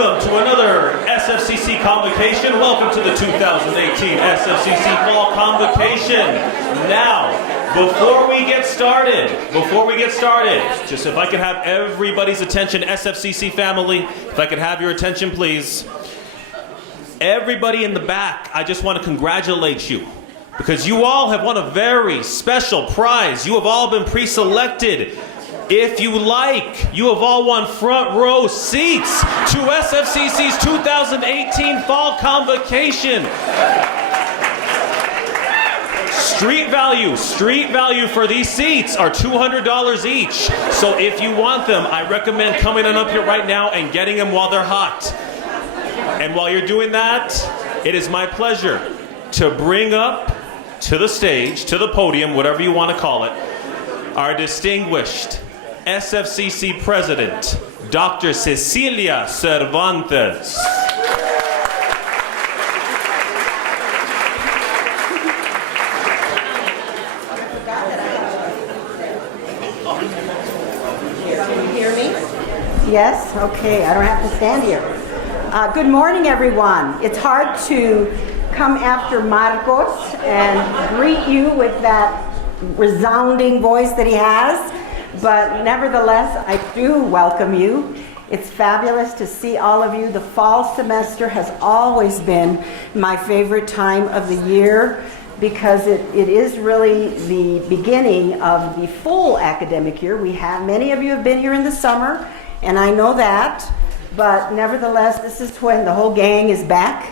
Welcome to another SFCC Convocation. Welcome to the 2018 SFCC Fall Convocation. Now, before we get started, just if I could have everybody's attention, SFCC family, if I could have your attention, please. Everybody in the back, I just want to congratulate you because you all have won a very special prize. You have all been pre-selected. If you like, you have all won front row seats to SFCC's 2018 Fall Convocation. Street value for these seats are $200 each. So if you want them, I recommend coming on up here right now and getting them while they're hot. And while you're doing that, it is my pleasure to bring up to the stage, to the podium, whatever you want to call it, our distinguished SFCC President, Dr. Cecilia Cervantes. Can you hear me? Yes? Okay, I don't have to stand here. Good morning, everyone. It's hard to come after Marcos and greet you with that resounding voice that he has. But nevertheless, I do welcome you. It's fabulous to see all of you. The fall semester has always been my favorite time of the year because it is really the beginning of the full academic year. Many of you have been here in the summer, and I know that. But nevertheless, this is when the whole gang is back,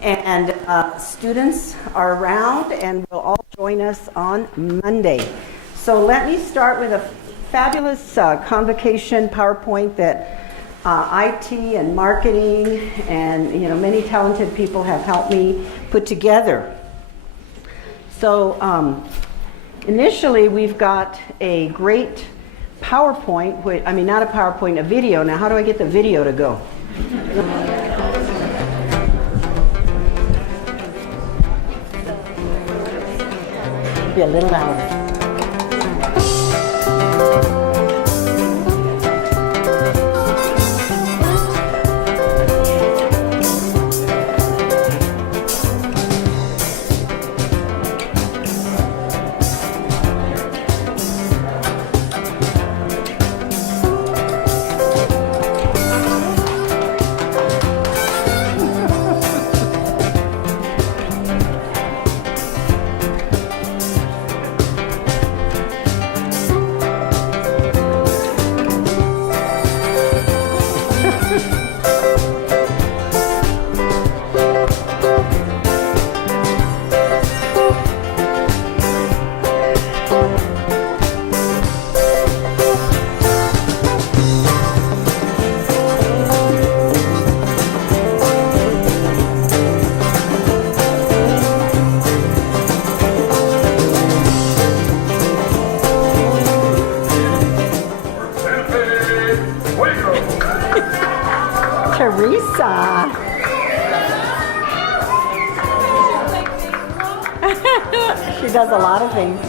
and students are around and will all join us on Monday. So let me start with a fabulous convocation PowerPoint that IT and marketing and many talented people have helped me put together. So initially we've got a great PowerPoint, not a PowerPoint, a video. Now how do I get the video to go? Be a little louder. Teresa. She does a lot of things.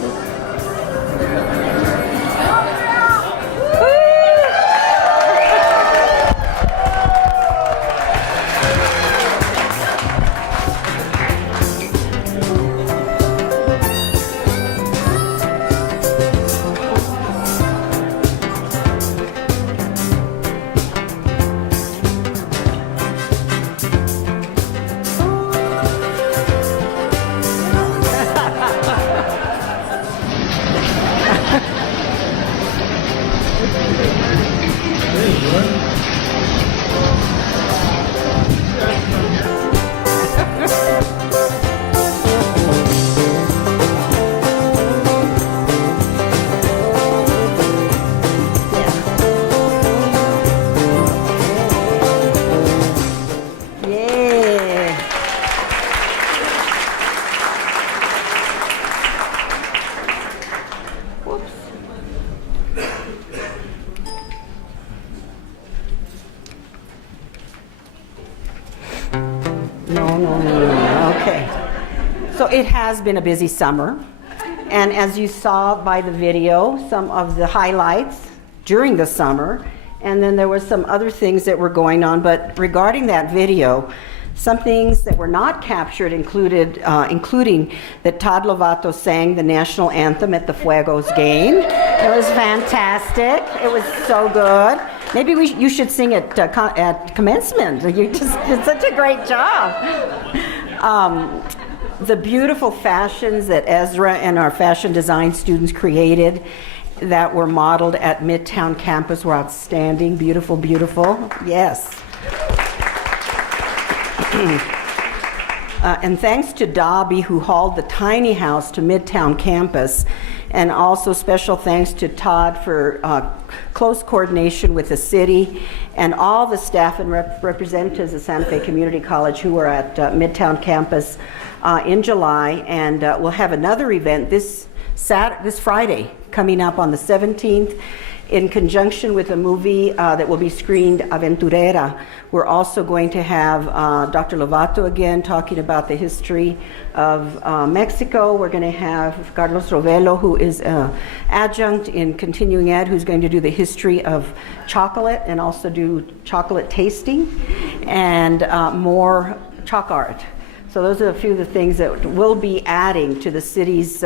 No. Okay. So it has been a busy summer. And as you saw by the video, some of the highlights during the summer And then there was some other things that were going on, but regarding that video, some things that were not captured including that Todd Lovato sang the national anthem at the Fuegos game. It was fantastic. It was so good. Maybe you should sing it at commencement. You just did such a great job. The beautiful fashions that Ezra and our fashion design students created that were modeled at Midtown campus were outstanding. Beautiful, beautiful. Yes. And thanks to Dobby, who hauled the tiny house to Midtown campus, and also special thanks to Todd for close coordination with the city and all the staff and representatives of Santa Fe Community College who were at Midtown campus in July. And we'll have another event this Friday coming up on the 17th. In conjunction with a movie that will be screened, Aventurera, we're also going to have Dr. Lovato again talking about the history of Mexico. We're going to have Carlos Rovelo, who is an adjunct in continuing ed, who's going to do the history of chocolate and also do chocolate tasting and more chalk art. So those are a few of the things that we'll be adding to the city's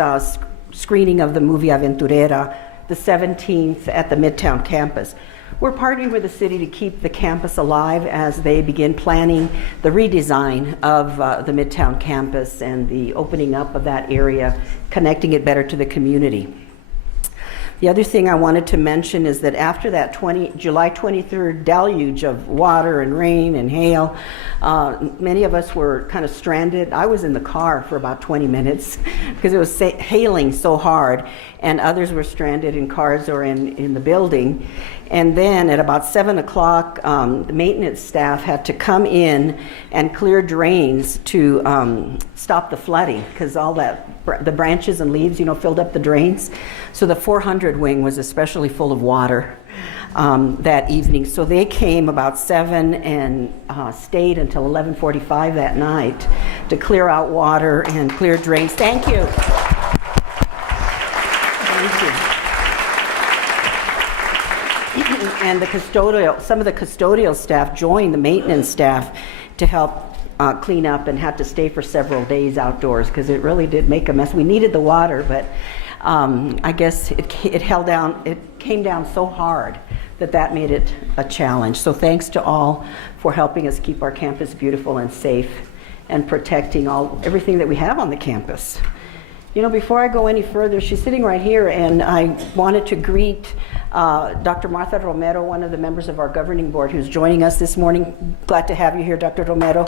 screening of the movie Aventurera, the 17th at the Midtown campus. We're partnering with the city to keep the campus alive as they begin planning the redesign of the Midtown campus and the opening up of that area, connecting it better to the community. The other thing I wanted to mention is that after that July 23rd deluge of water and rain and hail, many of us were kind of stranded. I was in the car for about 20 minutes because it was hailing so hard, and others were stranded in cars or in the building. And then at about 7 o'clock, the maintenance staff had to come in and clear drains to stop the flooding because all the branches and leaves, filled up the drains. So the 400 wing was especially full of water that evening. So they came about 7 and stayed until 11:45 that night to clear out water and clear drains. Thank you. Thank you. And some of the custodial staff joined the maintenance staff to help clean up and had to stay for several days outdoors because it really did make a mess. We needed the water, but I guess it came down so hard that made it a challenge. So thanks to all for helping us keep our campus beautiful and safe and protecting everything that we have on the campus. Before I go any further, she's sitting right here, and I wanted to greet Dr. Martha Romero, one of the members of our governing board, who's joining us this morning. Glad to have you here, Dr. Romero.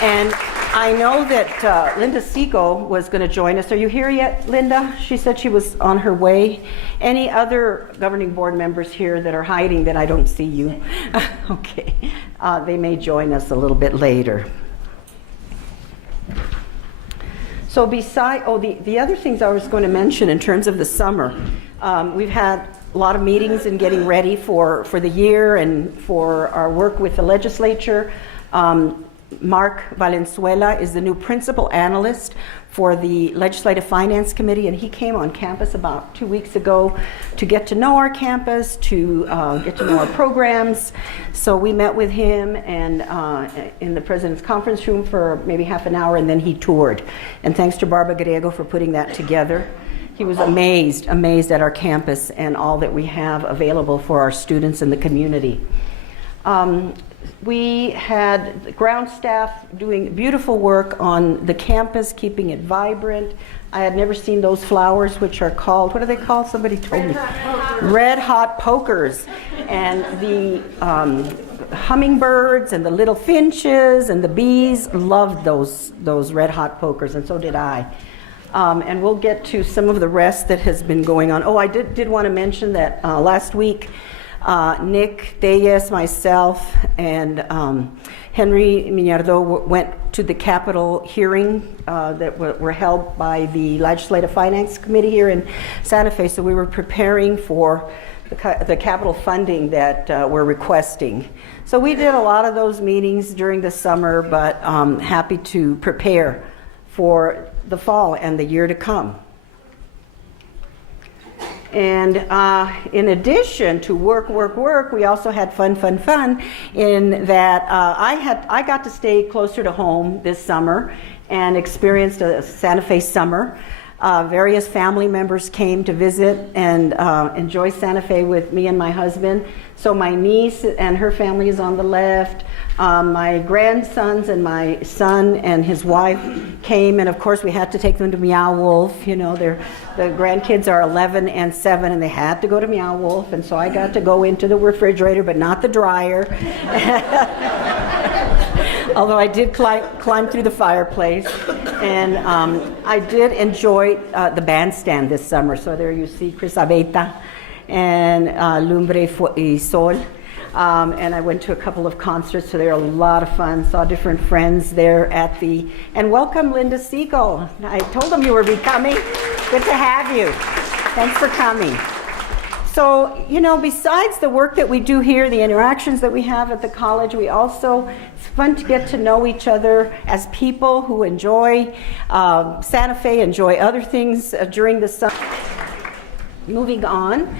And I know that Linda Siegel was going to join us. Are you here yet, Linda? She said she was on her way. Any other governing board members here that are hiding that I don't see you? Okay. They may join us a little bit later. So the other things I was going to mention in terms of the summer, we've had a lot of meetings and getting ready for the year and for our work with the legislature. Mark Valenzuela is the new principal analyst for the Legislative Finance Committee, and he came on campus about 2 weeks ago to get to know our campus, to get to know our programs. So we met with him and in the President's Conference Room for maybe half an hour, and then he toured. And thanks to Barbara Griego for putting that together. He was amazed at our campus and all that we have available for our students in the community. We had the ground staff doing beautiful work on the campus, keeping it vibrant. I had never seen those flowers, which are called, what are they called? Somebody told me. Red hot pokers. And the hummingbirds and the little finches and the bees loved those red hot pokers, and so did I. And we'll get to some of the rest that has been going on. Oh, I did want to mention that last week, Nick Tellez, myself, and Henry Miñardo went to the Capitol hearing that were held by the Legislative Finance Committee here in Santa Fe. So we were preparing for the capital funding that we're requesting. So we did a lot of those meetings during the summer, but happy to prepare for the fall and the year to come. And in addition to work, we also had fun in that I got to stay closer to home this summer and experienced a Santa Fe summer. Various family members came to visit and enjoy Santa Fe with me and my husband. So my niece and her family is on the left. My grandsons and my son and his wife came, and of course we had to take them to Meow Wolf. You know, the grandkids are 11 and 7, and they had to go to Meow Wolf, and so I got to go into the refrigerator, but not the dryer. Although I did climb through the fireplace, and I did enjoy the bandstand this summer. So there you see Chris Abeta and Lumbre y Sol. And I went to a couple of concerts, so they were a lot of fun. Saw different friends there and welcome Linda Siegel. I told them you were coming. Good to have you. Thanks for coming. So, you know, besides the work that we do here, the interactions that we have at the college, it's fun to get to know each other as people who enjoy Santa Fe, enjoy other things during the summer. Moving on,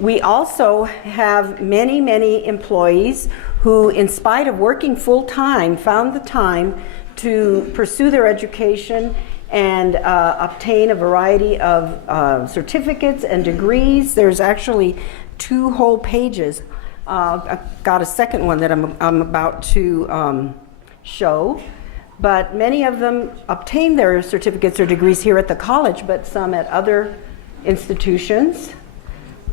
we also have many employees who, in spite of working full-time, found the time to pursue their education and obtain a variety of certificates and degrees. There's actually 2 whole pages. I've got a second one that I'm about to show. But many of them obtain their certificates or degrees here at the college, but some at other institutions.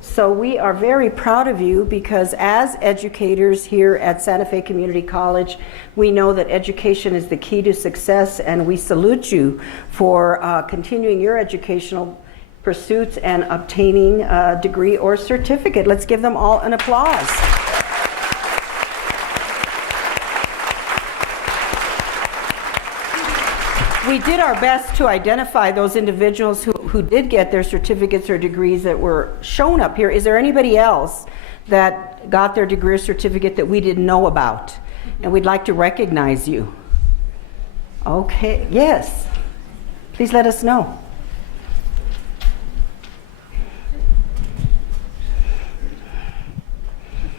So we are very proud of you, because as educators here at Santa Fe Community College, we know that education is the key to success, and we salute you for continuing your educational pursuits and obtaining a degree or certificate. Let's give them all an applause. We did our best to identify those individuals who did get their certificates or degrees that were shown up here. Is there anybody else that got their degree or certificate that we didn't know about? And we'd like to recognize you. Okay, yes. Please let us know.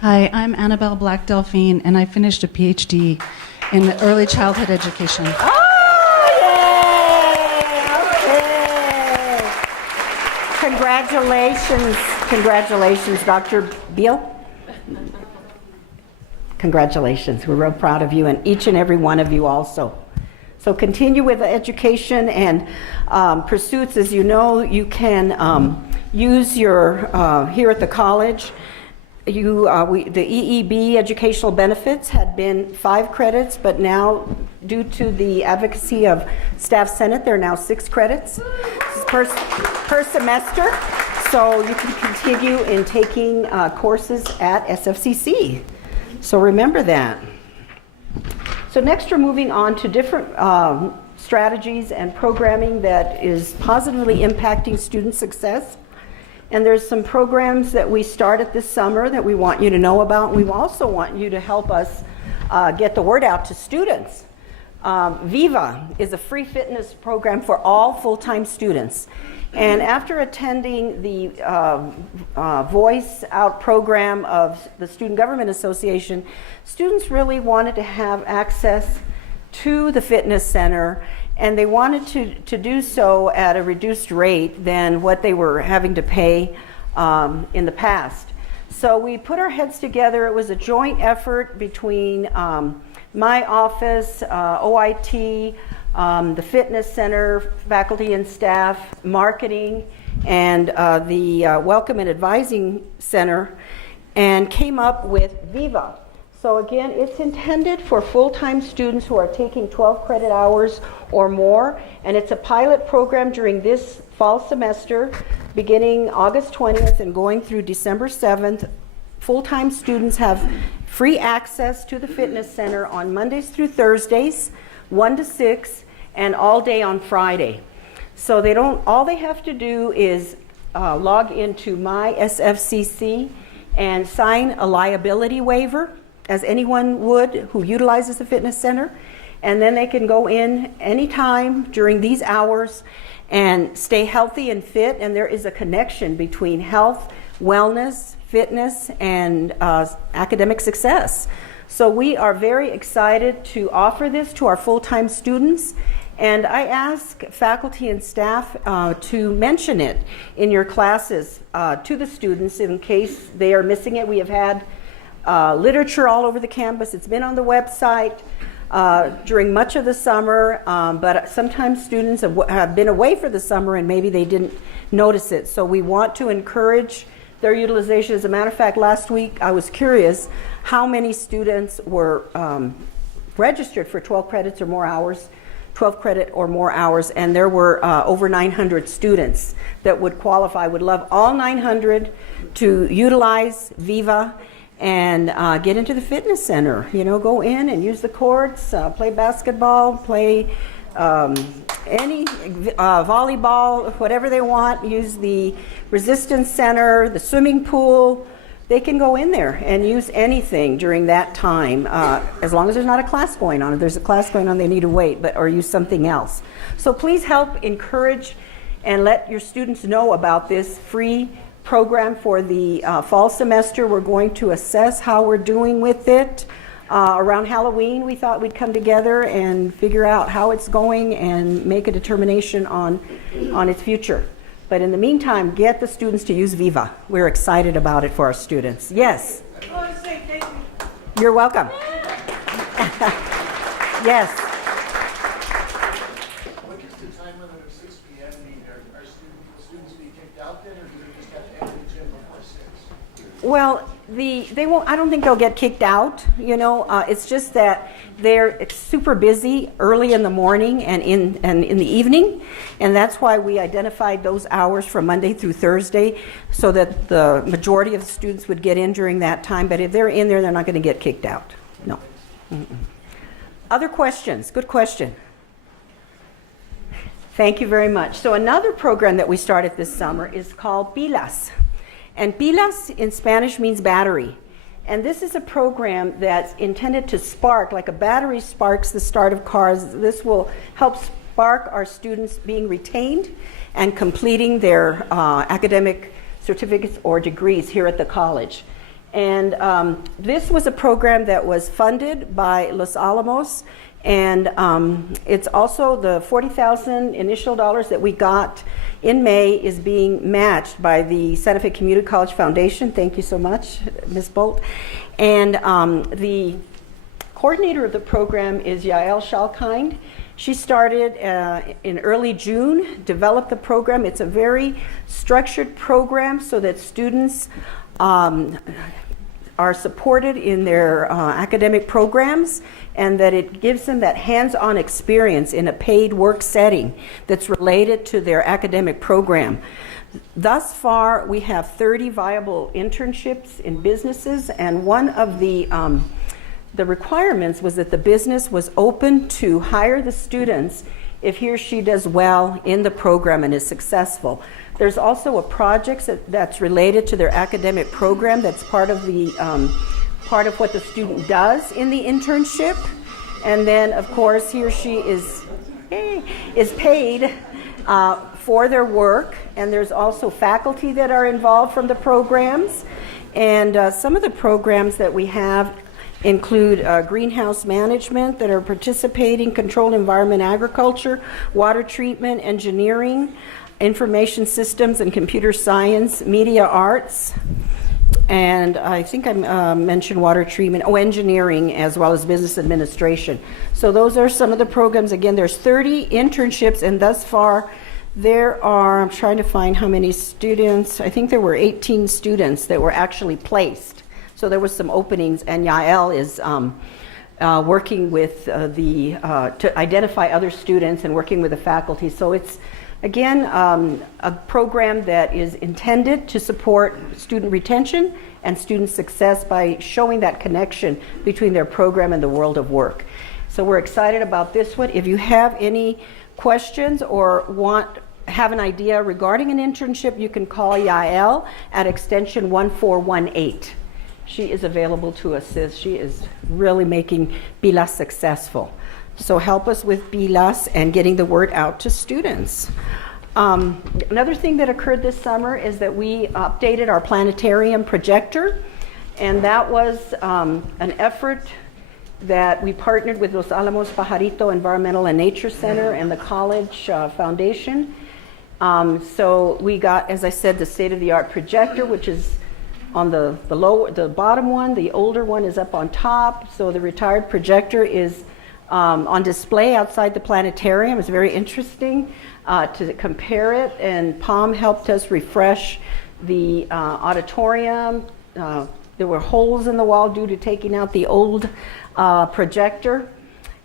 Hi, I'm Annabelle Black Delphine, and I finished a PhD in early childhood education. Congratulations, Dr. Beal. Congratulations. We're real proud of you, and each and every one of you also. So continue with the education and pursuits. As you know, you can use your, here at the college, the EEB educational benefits had been 5 credits, but now, due to the advocacy of Staff Senate, they're now 6 credits per semester. So you can continue in taking courses at SFCC. So remember that. So next we're moving on to different strategies and programming that is positively impacting student success. And there's some programs that we started this summer that we want you to know about. We also want you to help us get the word out to students. Viva is a free fitness program for all full-time students. And after attending the Voice Out program of the Student Government Association, students really wanted to have access to the fitness center, and they wanted to do so at a reduced rate than what they were having to pay in the past. So we put our heads together. It was a joint effort between my office, OIT, the fitness center, faculty and staff, marketing, and the Welcome and Advising Center, and came up with Viva. So again, it's intended for full-time students who are taking 12 credit hours or more, and it's a pilot program during this fall semester, beginning August 20th and going through December 7th. Full-time students have free access to the fitness center on Mondays through Thursdays, 1 to 6, and all day on Friday. So all they have to do is log into my SFCC and sign a liability waiver, as anyone would who utilizes the fitness center. and then they can go in anytime during these hours and stay healthy and fit. And there is a connection between health, wellness, fitness, and academic success. So we are very excited to offer this to our full-time students. And I ask faculty and staff to mention it in your classes to the students in case they are missing it. We have had literature all over the campus. It's been on the website during much of the summer, but sometimes students have been away for the summer and maybe they didn't notice it. So we want to encourage their utilization. As a matter of fact, last week I was curious how many students were registered for 12 credits or more hours, 12 credit or more hours, and there were over 900 students that would qualify. Would love all 900 to utilize Viva and get into the fitness center. You know, go in and use the courts, play basketball, play any volleyball, whatever they want. Use the resistance center, the swimming pool. They can go in there and use anything during that time, as long as there's not a class going on. If there's a class going on, they need to wait, or use something else. So please help encourage and let your students know about this free program for the fall semester. We're going to assess how we're doing with it. Around Halloween, we thought we'd come together and figure out how it's going and make a determination on its future. But in the meantime, get the students to use Viva. We're excited about it for our students. Yes? I want to say thank you. You're welcome. Yes. What is the time limit of 6 p.m. mean? Are students being kicked out then, or do they just have to enter the gym before 6? Well, they won't. I don't think they'll get kicked out. You know, it's just that they're super busy early in the morning and in the evening, and that's why we identified those hours from Monday through Thursday, so that the majority of the students would get in during that time. But if they're in there, they're not going to get kicked out. No. Mm-mm. Other questions? Good question. Thank you very much. So another program that we started this summer is called Pilas. And pilas in Spanish means battery. And this is a program that's intended to spark, like a battery sparks the start of cars. This will help spark our students being retained and completing their academic certificates or degrees here at the college. And this was a program that was funded by Los Alamos, and it's also the $40,000 initial dollars that we got in May is being matched by the Santa Fe Community College Foundation. Thank you so much, Ms. Bolt. And the coordinator of the program is Yael Schalkind. She started in early June, developed the program. It's a very structured program so that students are supported in their academic programs, and that it gives them that hands-on experience in a paid work setting that's related to their academic program. Thus far, we have 30 viable internships in businesses, and one of the requirements was that the business was open to hire the students if he or she does well in the program and is successful. There's also a project that's related to their academic program that's part of what the student does in the internship. And then, of course, he or she is paid for their work. And there's also faculty that are involved from the programs. And some of the programs that we have include greenhouse management that are participating, controlled environment agriculture, water treatment, engineering, information systems and computer science, media arts, and I think I mentioned water treatment, engineering, as well as business administration. So those are some of the programs. Again, there's 30 internships, and thus far there are, I'm trying to find how many students, I think there were 18 students that were actually placed. So there was some openings, and Yael is working with to identify other students and working with the faculty. So it's, again, a program that is intended to support student retention and student success by showing that connection between their program and the world of work. So we're excited about this one. If you have any questions or have an idea regarding an internship, you can call Yael at extension 1418. She is available to assist. She is really making Pilas successful. So help us with BLAS and getting the word out to students. Another thing that occurred this summer is that we updated our planetarium projector, and that was an effort that we partnered with Los Alamos Pajarito Environmental and Nature Center and the college foundation. So we got, as I said, the state-of-the-art projector, which is on the bottom one. The older one is up on top. So the retired projector is on display outside the planetarium. It's very interesting to compare it. And Palm helped us refresh the auditorium. There were holes in the wall due to taking out the old projector.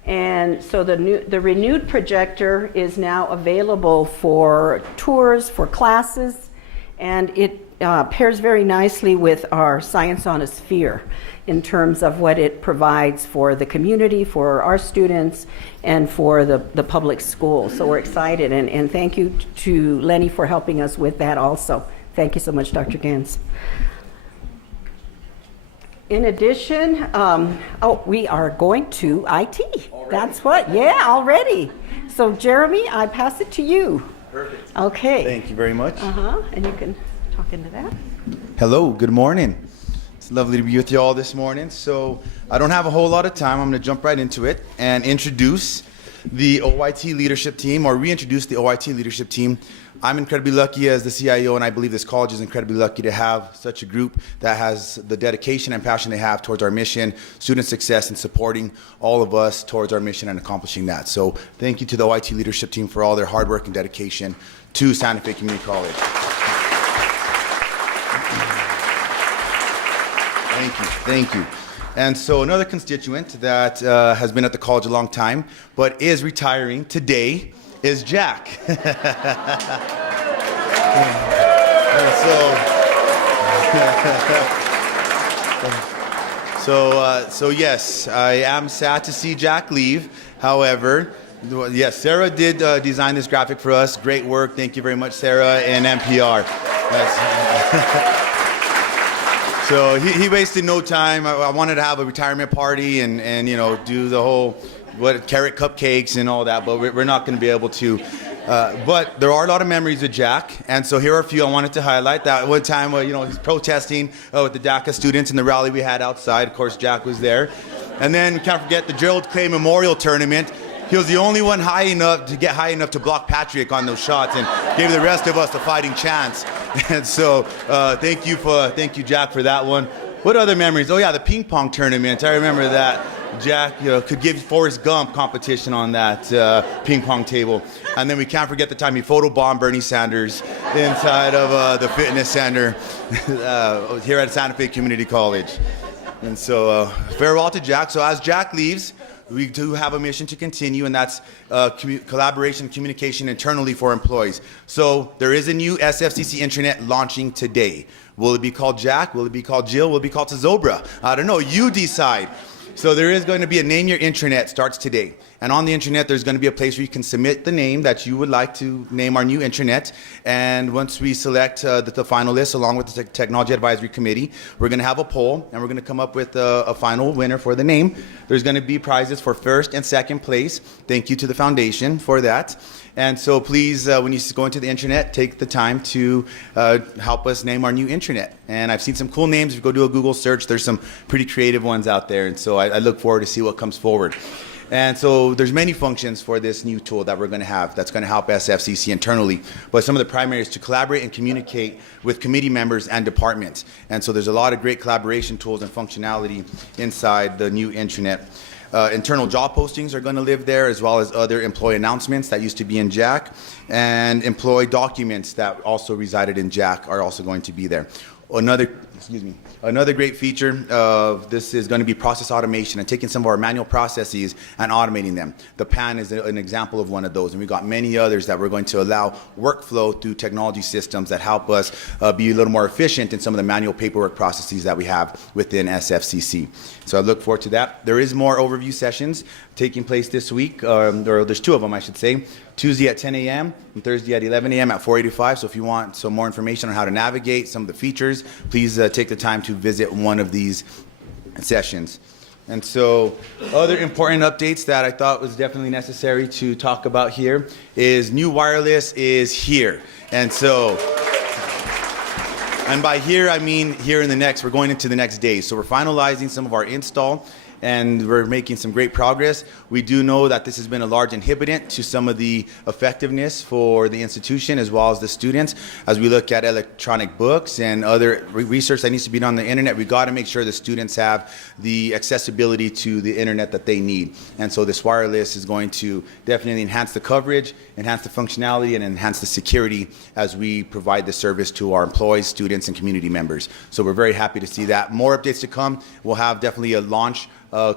And so the renewed projector is now available for tours, for classes, and it pairs very nicely with our Science on a Sphere in terms of what it provides for the community, for our students, and for the public schools. So we're excited, and thank you to Lenny for helping us with that also. Thank you so much, Dr. Gans. In addition, we are going to IT. Already? That's what, yeah, already. So Jeremy, I pass it to you. Perfect. Okay. Thank you very much. And you can talk into that. Hello, good morning. It's lovely to be with you all this morning. So I don't have a whole lot of time. I'm going to jump right into it and introduce the OIT leadership team, or reintroduce the OIT leadership team. I'm incredibly lucky as the CIO, and I believe this college is incredibly lucky to have such a group that has the dedication and passion they have towards our mission, student success, and supporting all of us towards our mission and accomplishing that. So thank you to the OIT leadership team for all their hard work and dedication to Santa Fe Community College. Thank you. And so another constituent that has been at the college a long time, but is retiring today, is Jack. So yes, I am sad to see Jack leave. However, yes, Sarah did design this graphic for us. Great work. Thank you very much, Sarah and NPR. So he wasted no time. I wanted to have a retirement party and do the whole carrot cupcakes and all that, but we're not going to be able to. But there are a lot of memories with Jack, and so here are a few I wanted to highlight. That one time, he's protesting with the DACA students in the rally we had outside. Of course, Jack was there. And then we can't forget the Gerald Clay Memorial Tournament. He was the only one high enough to block Patrick on those shots, and gave the rest of us a fighting chance. And so, thank you, Jack, for that one. What other memories? Oh yeah, the ping pong tournament. I remember that. Jack, could give Forrest Gump competition on that ping pong table. And then we can't forget the time he photobombed Bernie Sanders inside of the fitness center here at Santa Fe Community College. And so, farewell to Jack. So as Jack leaves, we do have a mission to continue, and that's collaboration, communication internally for employees. So there is a new SFCC intranet launching today. Will it be called Jack? Will it be called Jill? Will it be called Zobra? I don't know. You decide. So there is going to be a Name Your Intranet starts today. And on the intranet, there's going to be a place where you can submit the name that you would like to name our new intranet. And once we select the finalists, along with the Technology Advisory Committee, we're going to have a poll, and we're going to come up with a final winner for the name. There's going to be prizes for first and second place. Thank you to the foundation for that. And so please, when you go into the intranet, take the time to help us name our new intranet. And I've seen some cool names. If you go do a Google search, there's some pretty creative ones out there. And so I look forward to see what comes forward. And so there's many functions for this new tool that we're going to have that's going to help SFCC internally. But some of the primary is to collaborate and communicate with committee members and departments. And so there's a lot of great collaboration tools and functionality inside the new intranet. Internal job postings are going to live there, as well as other employee announcements that used to be in Jack, and employee documents that also resided in Jack are also going to be there. Another great feature of this is going to be process automation and taking some of our manual processes and automating them. The PAN is an example of one of those, and we've got many others that we're going to allow workflow through technology systems that help us be a little more efficient in some of the manual paperwork processes that we have within SFCC. So I look forward to that. There is more overview sessions taking place this week, or there's two of them, I should say. Tuesday at 10 a.m. and Thursday at 11 a.m. at 485. So if you want some more information on how to navigate some of the features, please take the time to visit one of these sessions. And so other important updates that I thought was definitely necessary to talk about here is new wireless is here. And so, and by here, I mean here in the next, we're going into the next days. So we're finalizing some of our install and we're making some great progress. We do know that this has been a large inhibitant to some of the effectiveness for the institution as well as the students. As we look at electronic books and other research that needs to be done on the internet, we got to make sure the students have the accessibility to the internet that they need. And so this wireless is going to definitely enhance the coverage, enhance the functionality, and enhance the security as we provide the service to our employees, students, and community members. So we're very happy to see that. More updates to come. We'll have definitely a launch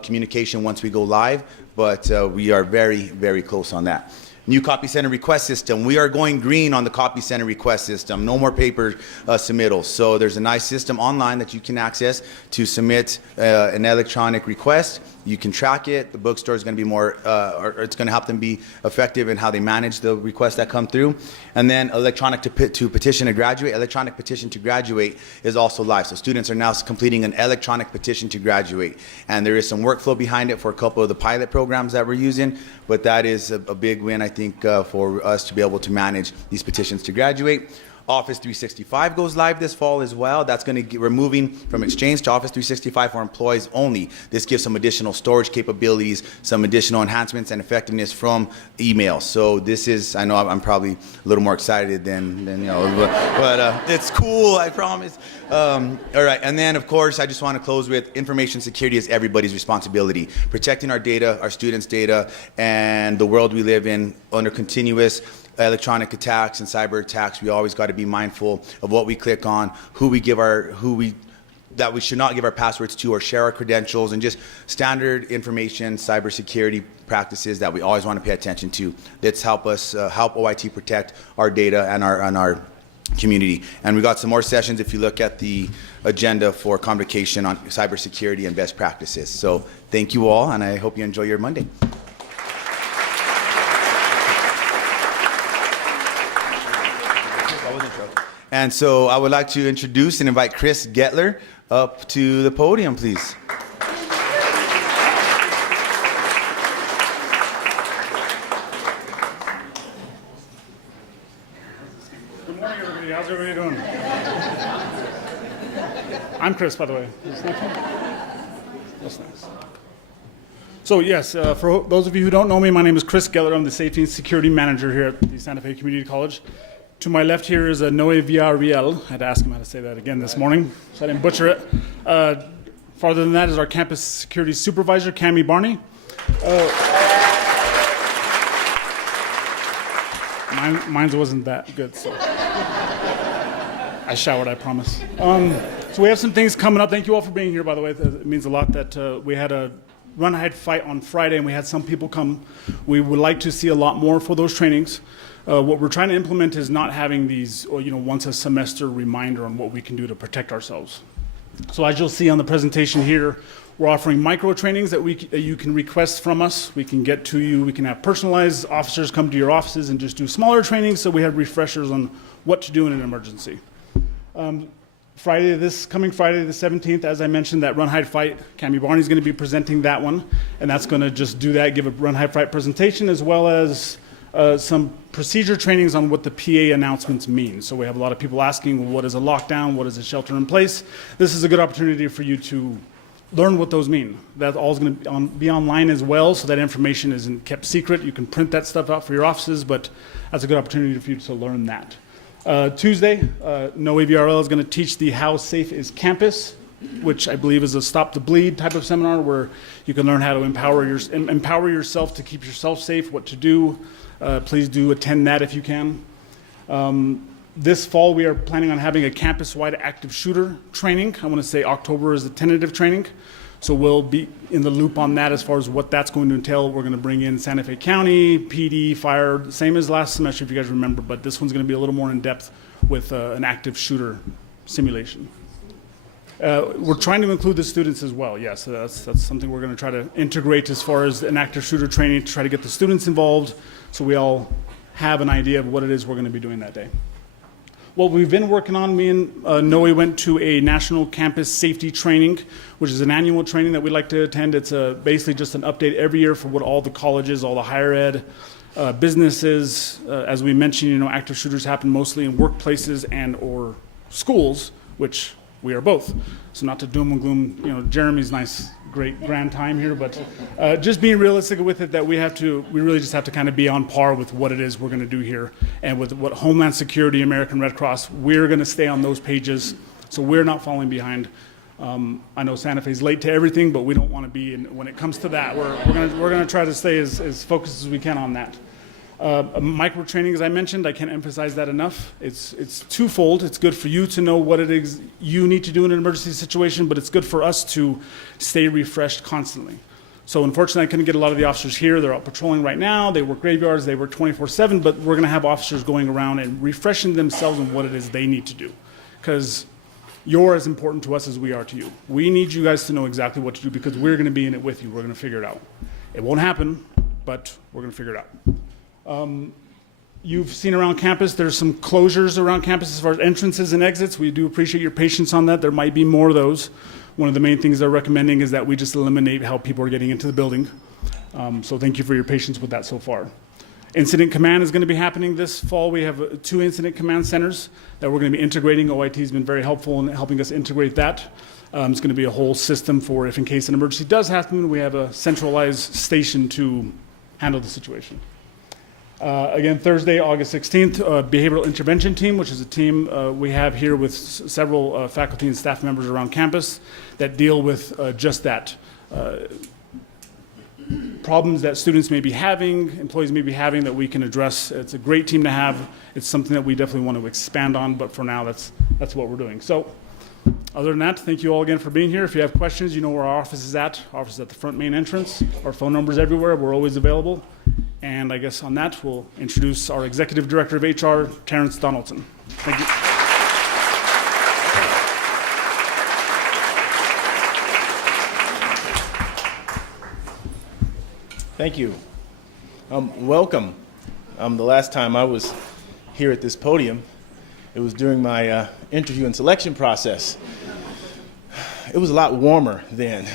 communication once we go live, but we are very, very close on that. New copy center request system. We are going green on the copy center request system. No more paper submittals. So there's a nice system online that you can access to submit an electronic request. You can track it. The bookstore is going to be more, or it's going to help them be effective in how they manage the requests that come through. And then electronic to petition to graduate. Electronic petition to graduate is also live. So students are now completing an electronic petition to graduate. And there is some workflow behind it for a couple of the pilot programs that we're using, but that is a big win, I think, for us to be able to manage these petitions to graduate. Office 365 goes live this fall as well. That's going to we're moving from Exchange to Office 365 for employees only. This gives some additional storage capabilities, some additional enhancements and effectiveness from email. So this is, I know I'm probably a little more excited than you know, but it's cool, I promise. All right, and then of course I just want to close with information security is everybody's responsibility. Protecting our data, our students' data, and the world we live in under continuous electronic attacks and cyber attacks. We always got to be mindful of what we click on, that we should not give our passwords to or share our credentials, and just standard information cybersecurity practices that we always want to pay attention to. That's help us help OIT protect our data and our community. And we got some more sessions if you look at the agenda for Convocation on cybersecurity and best practices. So thank you all, and I hope you enjoy your Monday. And so I would like to introduce and invite Chris Gettler up to the podium, please. Good morning, everybody. How's everybody doing? I'm Chris, by the way. That's nice. So yes, for those of you who don't know me, my name is Chris Gettler. I'm the Safety and Security Manager here at the Santa Fe Community College. To my left here is Noe Villarreal. I had to ask him how to say that again this morning, so I didn't butcher it. Farther than that is our Campus Security Supervisor, Cammie Barney. Mine wasn't that good, so I showered, I promise. So we have some things coming up. Thank you all for being here, by the way. It means a lot that we had a run, hide, fight on Friday, and we had some people come. We would like to see a lot more for those trainings. What we're trying to implement is not having these, once a semester reminder on what we can do to protect ourselves. So as you'll see on the presentation here, we're offering micro trainings that you can request from us. We can get to you. We can have personalized officers come to your offices and just do smaller trainings, so we have refreshers on what to do in an emergency. Coming Friday the 17th, as I mentioned, that Run, Hide, Fight, Cammie Barney is going to be presenting that one, and that's going to just do that, give a Run, Hide, Fight presentation, as well as some procedure trainings on what the PA announcements mean. So we have a lot of people asking, what is a lockdown? What is a shelter in place? This is a good opportunity for you to learn what those mean. That all is going to be online as well, so that information isn't kept secret. You can print that stuff out for your offices, but that's a good opportunity for you to learn that. Tuesday, Noe VRL is going to teach the How Safe is Campus, which I believe is a Stop the Bleed type of seminar where you can learn how to empower yourself to keep yourself safe, what to do. Please do attend that if you can. This fall, we are planning on having a campus-wide active shooter training. I want to say October is the tentative training. So we'll be in the loop on that as far as what that's going to entail. We're going to bring in Santa Fe County, PD, fire, same as last semester if you guys remember, but this one's going to be a little more in depth with an active shooter simulation. We're trying to include the students as well. Yes, so that's something we're going to try to integrate as far as an active shooter training to try to get the students involved so we all have an idea of what it is we're going to be doing that day. What we've been working on, me and Noe went to a national campus safety training, which is an annual training that we like to attend. It's basically just an update every year for what all the colleges, all the higher ed, businesses, as we mentioned, active shooters happen mostly in workplaces and or schools, which we are both. So not to doom and gloom, Jeremy's nice, great grand time here, but just being realistic with it that we really just have to kind of be on par with what it is we're going to do here. And with what Homeland Security, American Red Cross, we're going to stay on those pages so we're not falling behind. I know Santa Fe's late to everything, but we don't want to be, when it comes to that, we're going to try to stay as focused as we can on that. Micro training, as I mentioned, I can't emphasize that enough. It's twofold. It's good for you to know what it is you need to do in an emergency situation, but it's good for us to stay refreshed constantly. So unfortunately, I couldn't get a lot of the officers here. They're out patrolling right now. They work graveyards. They work 24/7, but we're going to have officers going around and refreshing themselves on what it is they need to do, because you're as important to us as we are to you. We need you guys to know exactly what to do because we're going to be in it with you. We're going to figure it out. It won't happen, but we're going to figure it out. You've seen around campus, there's some closures around campus as far as entrances and exits. We do appreciate your patience on that. There might be more of those. One of the main things they're recommending is that we just eliminate how people are getting into the building. So thank you for your patience with that so far. Incident command is going to be happening this fall. We have 2 incident command centers that we're going to be integrating. OIT has been very helpful in helping us integrate that. It's going to be a whole system for if in case an emergency does happen, we have a centralized station to handle the situation. Again, Thursday, August 16th, Behavioral Intervention Team, which is a team we have here with several faculty and staff members around campus that deal with just that. Problems that students may be having, employees may be having that we can address. It's a great team to have. It's something that we definitely want to expand on, but for now, that's what we're doing. So, other than that, thank you all again for being here. If you have questions, you know where our office is at. Our office is at the front main entrance. Our phone number's everywhere. We're always available. And I guess on that, we'll introduce our Executive Director of HR, Terrence Donaldson. Thank you. Thank you. Welcome. The last time I was here at this podium, it was during my interview and selection process. It was a lot warmer then.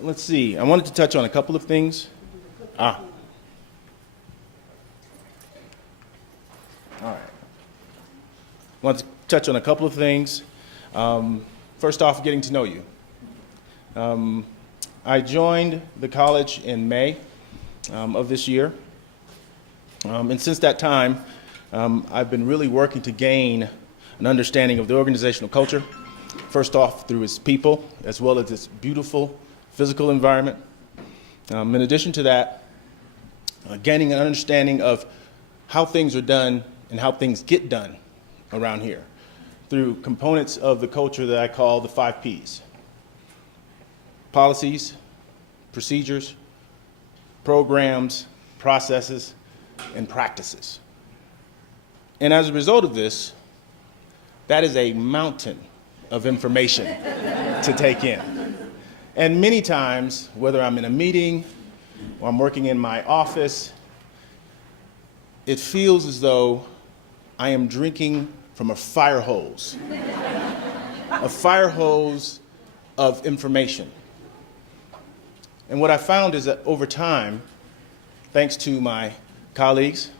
Let's see. I wanted to touch on a couple of things. All right. I wanted to touch on a couple of things. First off, getting to know you. I joined the college in May of this year. And since that time, I've been really working to gain an understanding of the organizational culture. First off, through its people, as well as its beautiful physical environment. In addition to that, gaining an understanding of how things are done and how things get done around here through components of the culture that I call the 5 Ps. Policies, procedures, programs, processes, and practices. And as a result of this, that is a mountain of information to take in. And many times, whether I'm in a meeting or I'm working in my office, it feels as though I am drinking from a fire hose of information. And what I found is that over time, thanks to my colleagues,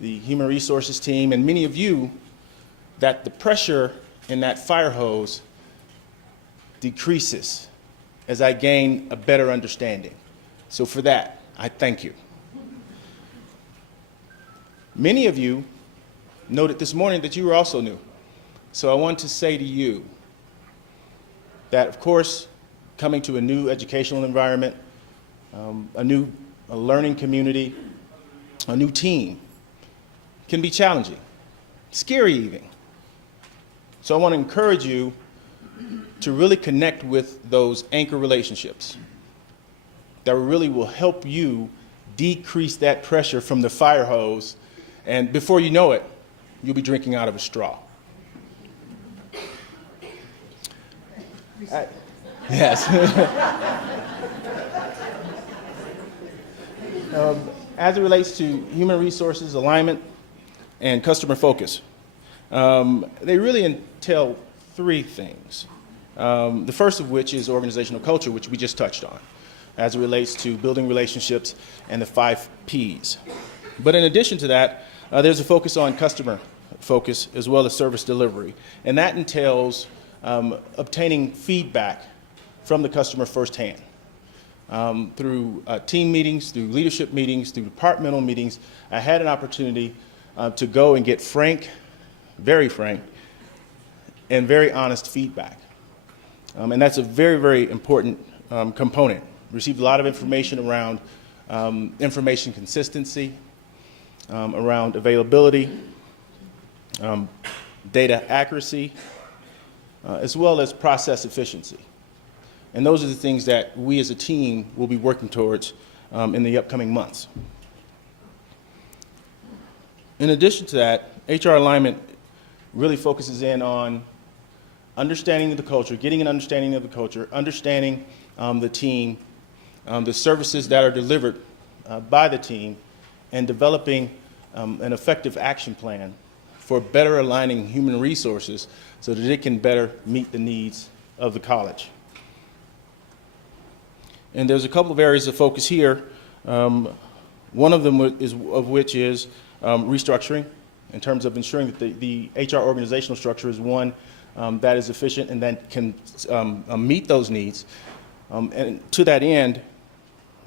the human resources team, and many of you, that the pressure in that fire hose decreases as I gain a better understanding. So for that, I thank you. Many of you noted this morning that you were also new. So I want to say to you that, of course, coming to a new educational environment, a learning community, a new team can be challenging, scary even. So I want to encourage you to really connect with those anchor relationships that really will help you decrease that pressure from the fire hose, and before you know it, you'll be drinking out of a straw. Yes. as it relates to human resources, alignment, and customer focus, they really entail three things. The first of which is organizational culture, which we just touched on, as it relates to building relationships and the 5 Ps. But in addition to that, there's a focus on customer focus as well as service delivery. And that entails obtaining feedback from the customer firsthand. Through team meetings, through leadership meetings, through departmental meetings, I had an opportunity to go and get frank, and very honest feedback. And that's a very, very important component. Received a lot of information around information consistency, around availability, data accuracy, as well as process efficiency. And those are the things that we as a team will be working towards in the upcoming months. In addition to that, HR alignment really focuses in on understanding the culture, getting an understanding of the culture, understanding the team, the services that are delivered by the team, and developing an effective action plan for better aligning human resources so that it can better meet the needs of the college. And there's a couple of areas of focus here. One of them is restructuring, in terms of ensuring that the HR organizational structure is one that is efficient and that can meet those needs. And to that end,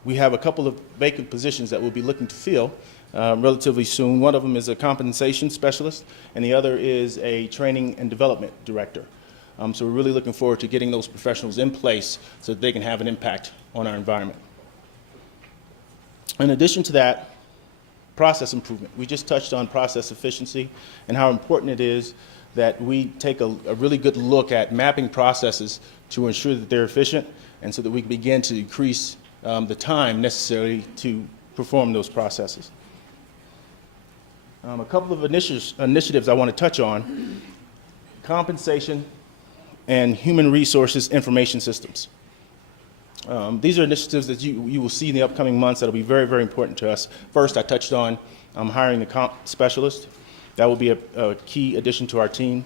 we have a couple of vacant positions that we'll be looking to fill relatively soon. One of them is a compensation specialist, and the other is a training and development director. So we're really looking forward to getting those professionals in place so that they can have an impact on our environment. In addition to that, process improvement. We just touched on process efficiency and how important it is that we take a really good look at mapping processes to ensure that they're efficient and so that we can begin to decrease the time necessary to perform those processes. A couple of initiatives I want to touch on: compensation and human resources information systems. These are initiatives that you will see in the upcoming months that will be very, very important to us. First, I touched on hiring the comp specialist. That will be a key addition to our team,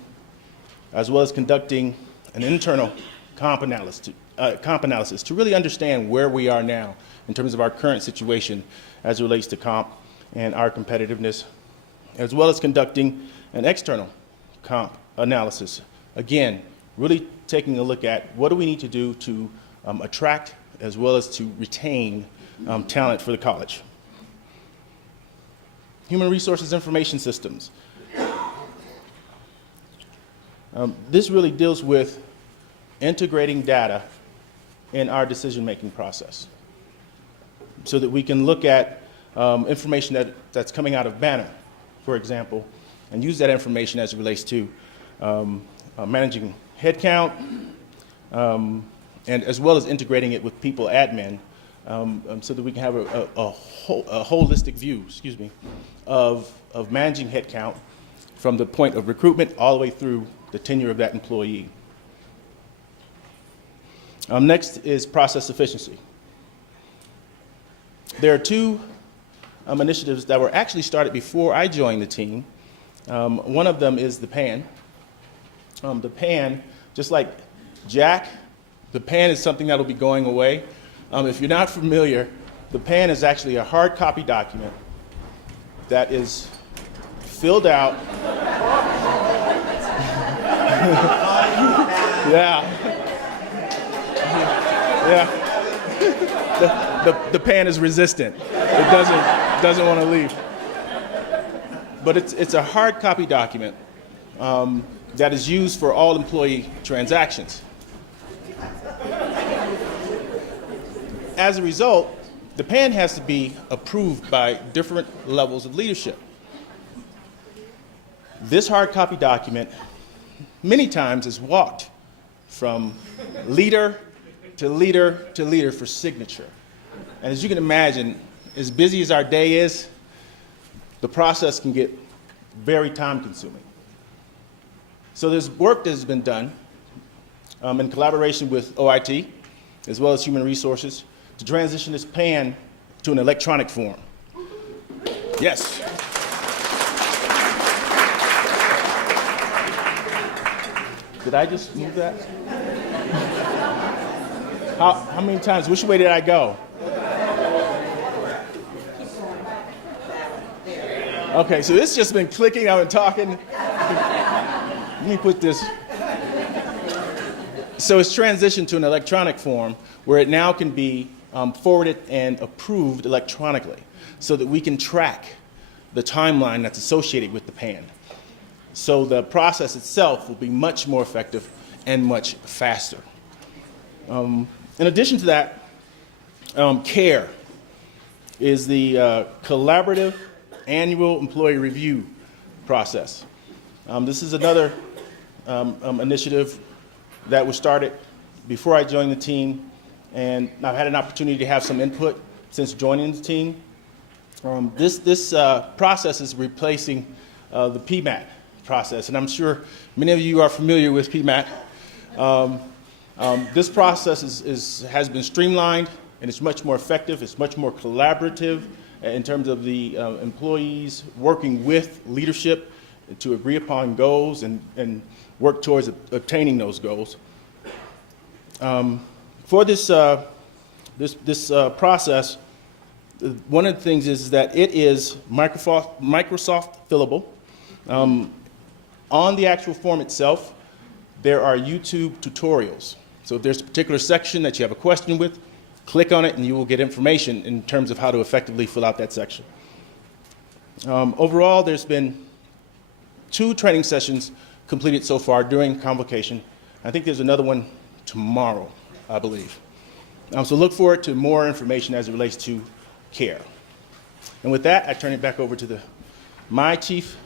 as well as conducting an internal comp analysis to really understand where we are now in terms of our current situation as it relates to comp and our competitiveness, as well as conducting an external comp analysis. Again, really taking a look at what do we need to do to attract as well as to retain talent for the college. Human resources information systems. This really deals with integrating data in our decision-making process so that we can look at information that's coming out of Banner, for example, and use that information as it relates to managing headcount, and as well as integrating it with people admin so that we can have a holistic view, of managing headcount from the point of recruitment all the way through the tenure of that employee. Next is process efficiency. There are two initiatives that were actually started before I joined the team. One of them is the PAN. The PAN, just like Jack, the PAN is something that will be going away. If you're not familiar, the PAN is actually a hard copy document that is filled out. Yeah. The PAN is resistant. It doesn't want to leave. But it's a hard copy document that is used for all employee transactions. As a result, the PAN has to be approved by different levels of leadership. This hard copy document many times is walked from leader to leader to leader for signature. And as you can imagine, as busy as our day is, the process can get very time consuming. So there's work that has been done in collaboration with OIT, as well as human resources, to transition this PAN to an electronic form. Yes. Did I just move that? How many times? Which way did I go? Okay, so it's just been clicking. I've been talking. Let me put this. So it's transitioned to an electronic form where it now can be forwarded and approved electronically so that we can track the timeline that's associated with the PAN. So the process itself will be much more effective and much faster. In addition to that, CARE is the collaborative annual employee review process. This is another initiative that was started before I joined the team, and I've had an opportunity to have some input since joining the team. This process is replacing the PMAT process, and I'm sure many of you are familiar with PMAT. This process has been streamlined, and it's much more effective. It's much more collaborative in terms of the employees working with leadership to agree upon goals and work towards obtaining those goals. For this process, one of the things is that it is Microsoft fillable. On the actual form itself, there are YouTube tutorials. So if there's a particular section that you have a question with, click on it and you will get information in terms of how to effectively fill out that section. Overall, there's been 2 training sessions completed so far during Convocation. I think there's another one tomorrow, I believe. So look forward to more information as it relates to CARE. And with that, I turn it back over to my chief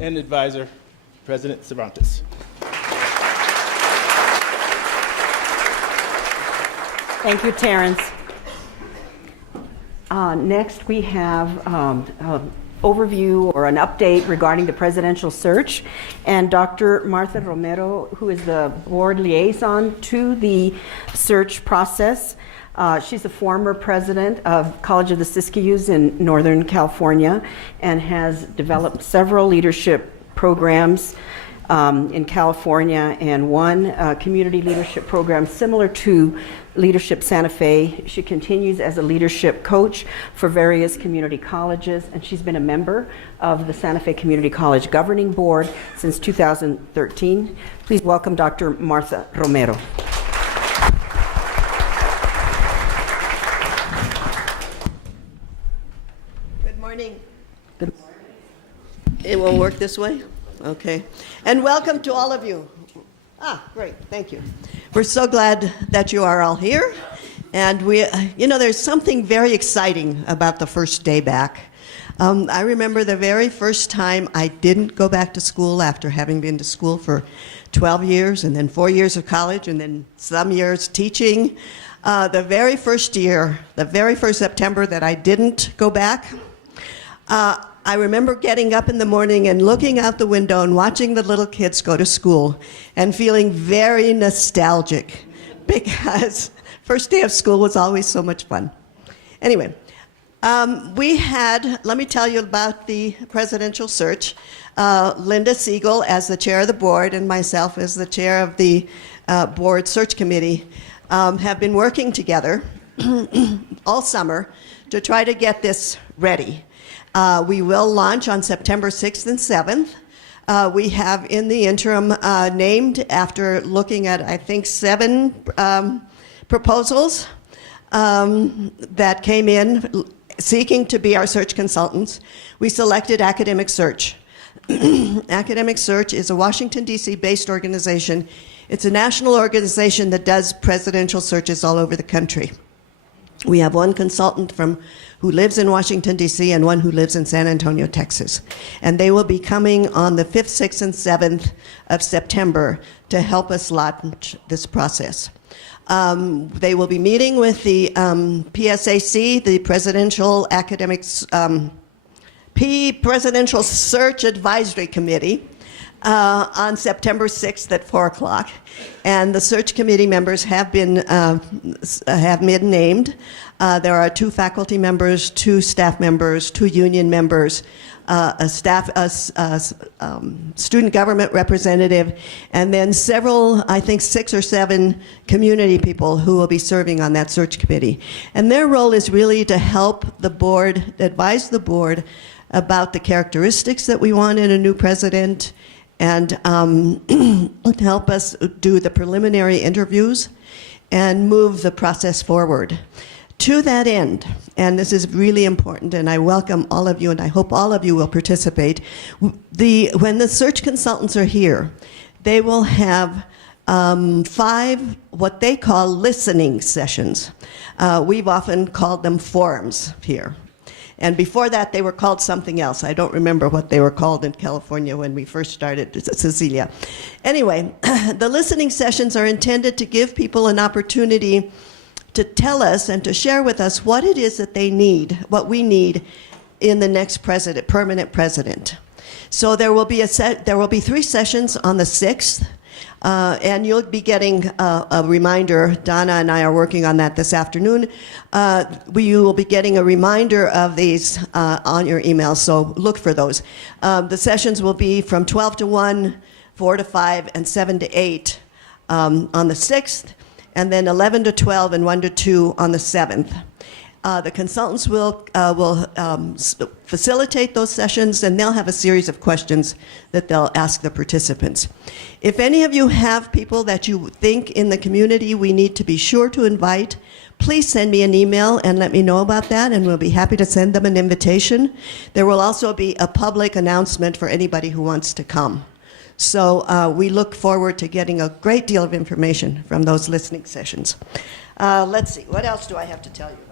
and advisor, President Cervantes. Thank you, Terrence. Next, we have overview or an update regarding the presidential search, and Dr. Martha Romero, who is the board liaison to the search process. She's a former president of College of the Siskiyous in Northern California and has developed several leadership programs in California, and one community leadership program similar to Leadership Santa Fe. She continues as a leadership coach for various community colleges, and she's been a member of the Santa Fe Community College Governing Board since 2013. Please welcome Dr. Martha Romero. Good morning. Good. It will work this way? Okay. And welcome to all of you. Great. Thank you. We're so glad that you are all here. And there's something very exciting about the first day back. I remember the very first time I didn't go back to school after having been to school for 12 years and then 4 years of college and then some years teaching. The very first year, the very first September that I didn't go back, I remember getting up in the morning and looking out the window and watching the little kids go to school and feeling very nostalgic because first day of school was always so much fun. Anyway, let me tell you about the presidential search. Linda Siegel as the chair of the board and myself as the chair of the board search committee have been working together all summer to try to get this ready. We will launch on September 6th and 7th. We have in the interim named, after looking at, I think, 7 proposals that came in seeking to be our search consultants, we selected Academic Search. Academic Search is a Washington, D.C. based organization. It's a national organization that does presidential searches all over the country. We have one consultant who lives in Washington, D.C., and one who lives in San Antonio, Texas. And they will be coming on the 5th, 6th, and 7th of September to help us launch this process. They will be meeting with the PSAC, the Presidential Academics, Presidential Search Advisory Committee, on September 6th at 4 o'clock. And the search committee members have been named. There are 2 faculty members, 2 staff members, 2 union members, a student government representative, and then several, I think 6 or 7 community people who will be serving on that search committee. And their role is really to help the board, advise the board about the characteristics that we want in a new president, and help us do the preliminary interviews and move the process forward. To that end, and this is really important, and I welcome all of you, and I hope all of you will participate, when the search consultants are here, they will have 5 what they call listening sessions. We've often called them forums here. And before that, they were called something else. I don't remember what they were called in California when we first started Cecilia. Anyway, the listening sessions are intended to give people an opportunity to tell us and to share with us what it is that they need, what we need in the next president, permanent president. So there will be 3 sessions on the 6th. And you'll be getting a reminder. Donna and I are working on that this afternoon. You will be getting a reminder of these on your email, so look for those. The sessions will be from 12 to 1, 4 to 5, and 7 to 8 on the 6th, and then 11 to 12 and 1 to 2 on the 7th. The consultants will facilitate those sessions, and they'll have a series of questions that they'll ask the participants. If any of you have people that you think in the community we need to be sure to invite, please send me an email and let me know about that, and we'll be happy to send them an invitation. There will also be a public announcement for anybody who wants to come. So we look forward to getting a great deal of information from those listening sessions. Let's see, what else do I have to tell you about?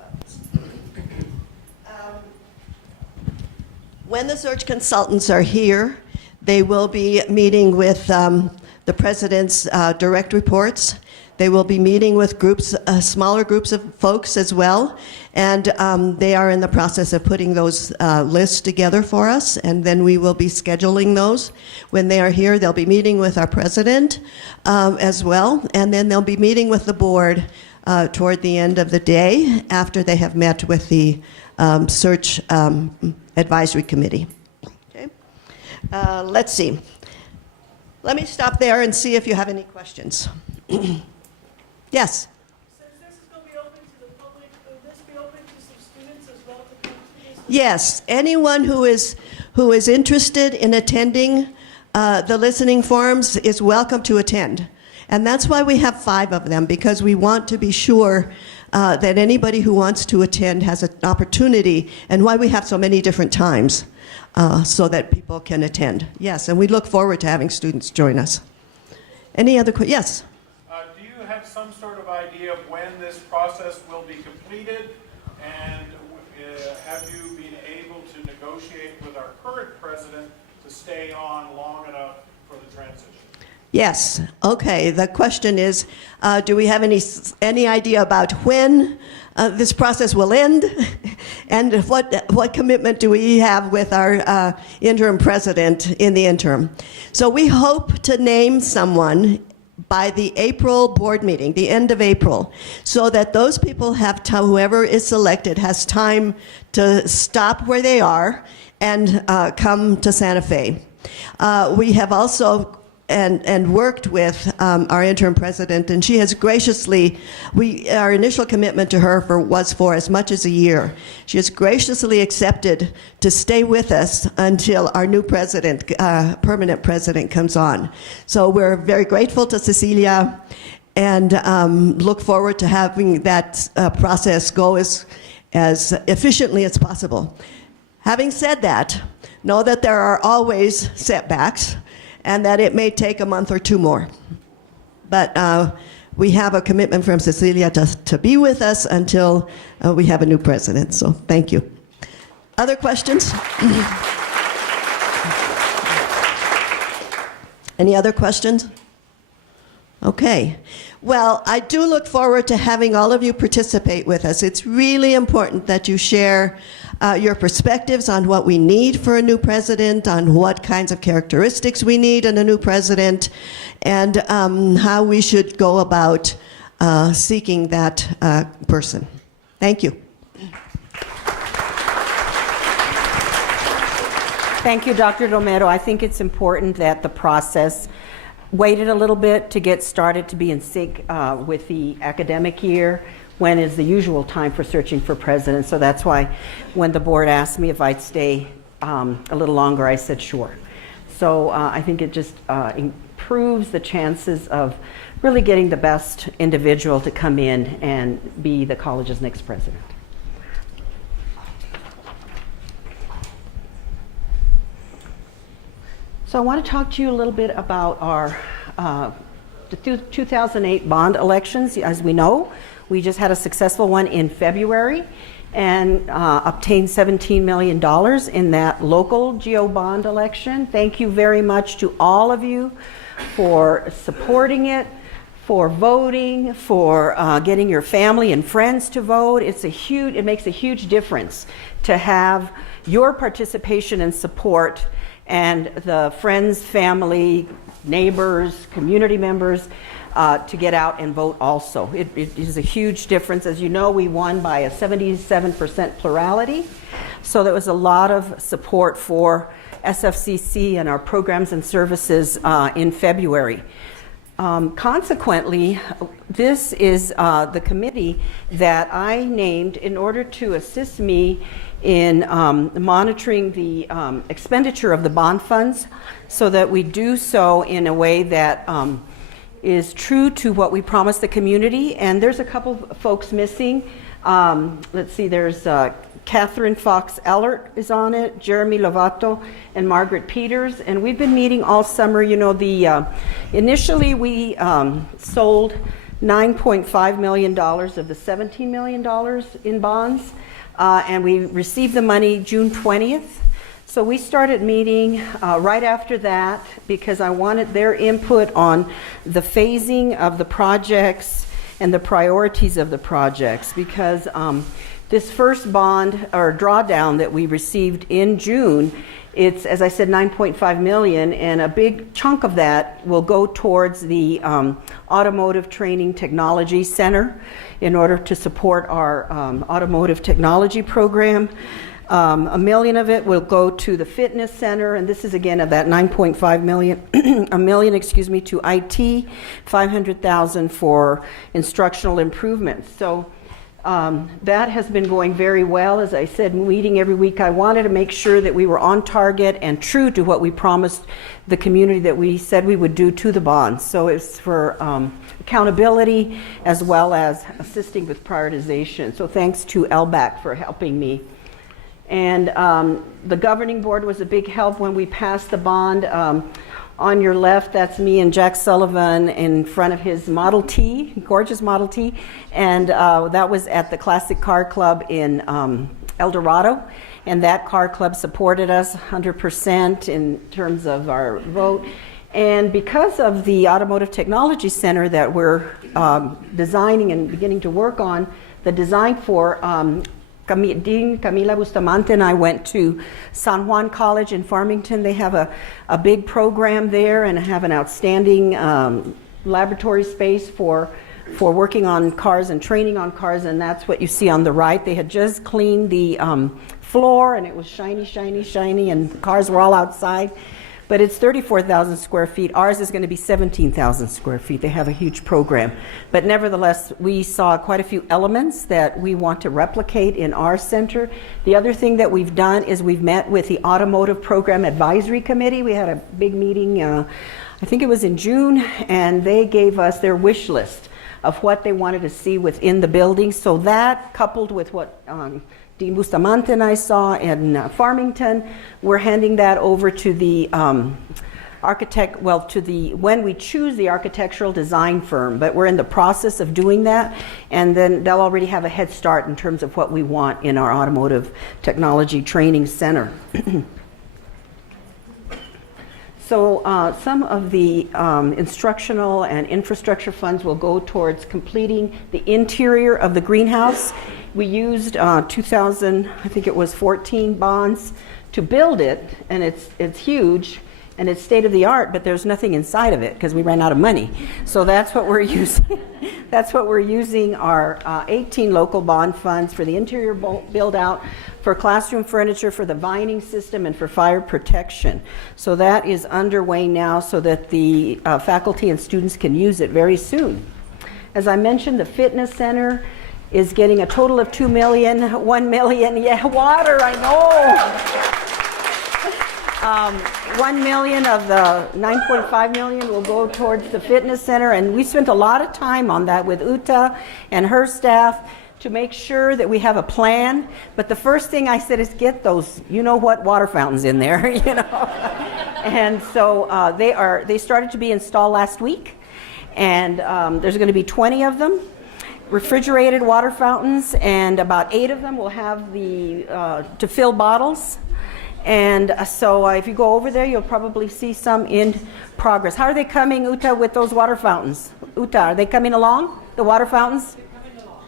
When the search consultants are here, they will be meeting with the president's direct reports. They will be meeting with groups, smaller groups of folks as well, and they are in the process of putting those lists together for us, and then we will be scheduling those. When they are here, they'll be meeting with our president as well, and then they'll be meeting with the board toward the end of the day after they have met with the search advisory committee. Okay. Let's see. Let me stop there and see if you have any questions. Yes? Since this is going to be open to the public, will this be open to some students as well to come to this? Yes. Anyone who is interested in attending the listening forums is welcome to attend. And that's why we have 5 of them, because we want to be sure that anybody who wants to attend has an opportunity, and why we have so many different times so that people can attend. Yes, and we look forward to having students join us. Any other questions? Yes? Do you have some sort of idea of when this process will be completed, and have you been able to negotiate with our current president to stay on long enough for the transition? Yes. Okay. The question is, do we have any idea about when this process will end, and what commitment do we have with our interim president in the interim? So we hope to name someone by the April board meeting, the end of April, so that those people have time, whoever is selected has time to stop where they are and come to Santa Fe. We have also and worked with our interim president, and she has graciously, our initial commitment to her was for as much as a year. She has graciously accepted to stay with us until our new president, permanent president, comes on. So we're very grateful to Cecilia, and look forward to having that process go as efficiently as possible. Having said that, know that there are always setbacks, and that it may take a month or 2 more. But we have a commitment from Cecilia to be with us until we have a new president, so thank you. Other questions? Any other questions? Okay. Well, I do look forward to having all of you participate with us. It's really important that you share your perspectives on what we need for a new president, on what kinds of characteristics we need in a new president, and how we should go about seeking that person. Thank you. Thank you, Dr. Romero. I think it's important that the process waited a little bit to get started, to be in sync with the academic year, when is the usual time for searching for president. So that's why when the board asked me if I'd stay a little longer, I said sure. So I think it just improves the chances of really getting the best individual to come in and be the college's next president. So I want to talk to you a little bit about our the 2008 bond elections. As we know, we just had a successful one in February and obtained $17 million in that local GO bond election. Thank you very much to all of you for supporting it, for voting, for getting your family and friends to vote. It makes a huge difference to have your participation and support, and the friends, family, neighbors, community members to get out and vote also. It is a huge difference. As you know, we won by a 77% plurality, so there was a lot of support for SFCC and our programs and services in February. Consequently, this is the committee that I named in order to assist me in monitoring the expenditure of the bond funds, so that we do so in a way that is true to what we promised the community. And there's a couple of folks missing. Let's see, there's Catherine Fox Ellert is on it, Jeremy Lovato, and Margaret Peters. And we've been meeting all summer. You know, initially we sold $9.5 million of the $17 million in bonds, and we received the money June 20th. So we started meeting right after that because I wanted their input on the phasing of the projects and the priorities of the projects, because this first bond or drawdown that we received in June, it's, as I said, $9.5 million, and a big chunk of that will go towards the Automotive Training Technology Center in order to support our automotive technology program. $1 million of it will go to the fitness center, and this is again of that $9.5 million, $1 million, excuse me, to IT, $500,000 for instructional improvements. So that has been going very well. As I said, meeting every week, I wanted to make sure that we were on target and true to what we promised the community that we said we would do to the bonds. So it's for accountability as well as assisting with prioritization. So thanks to LBAC for helping me. And the governing board was a big help when we passed the bond. On your left, that's me and Jack Sullivan in front of his Model T, gorgeous Model T. And that was at the Classic Car Club in El Dorado. And that car club supported us 100% in terms of our vote. And because of the Automotive Technology Center that we're designing and beginning to work on, the design for Dean Camila Bustamante and I went to San Juan College in Farmington. They have a big program there and have an outstanding laboratory space for working on cars and training on cars, and that's what you see on the right. They had just cleaned the floor, and it was shiny, shiny, shiny, and cars were all outside. But it's 34,000 square feet. Ours is going to be 17,000 square feet. They have a huge program. But nevertheless, we saw quite a few elements that we want to replicate in our center. The other thing that we've done is we've met with the Automotive Program Advisory Committee. We had a big meeting, I think it was in June, and they gave us their wish list of what they wanted to see within the building. So that, coupled with what Dean Bustamante and I saw in Farmington, we're handing that over to the architect, when we choose the architectural design firm, but we're in the process of doing that, and then they'll already have a head start in terms of what we want in our Automotive Technology Training Center. So some of the instructional and infrastructure funds will go towards completing the interior of the greenhouse. We used 2000, I think it was 14 bonds to build it, and it's huge and it's state of the art, but there's nothing inside of it because we ran out of money. So that's what we're using. That's what we're using our 18 local bond funds for the interior build out, for classroom furniture, for the vining system, and for fire protection. So that is underway now so that the faculty and students can use it very soon. As I mentioned, the fitness center is getting a total of $2 million, $1 million, yeah, water, I know. 1 million of the 9.5 million will go towards the fitness center, and we spent a lot of time on that with Uta and her staff to make sure that we have a plan. But the first thing I said is get those, you know what, water fountains in there, you know. And so they started to be installed last week, and there's going to be 20 of them. Refrigerated water fountains, and about 8 of them will have the to fill bottles. And so if you go over there, you'll probably see some in progress. How are they coming, Uta, with those water fountains? Uta, are they coming along, the water fountains?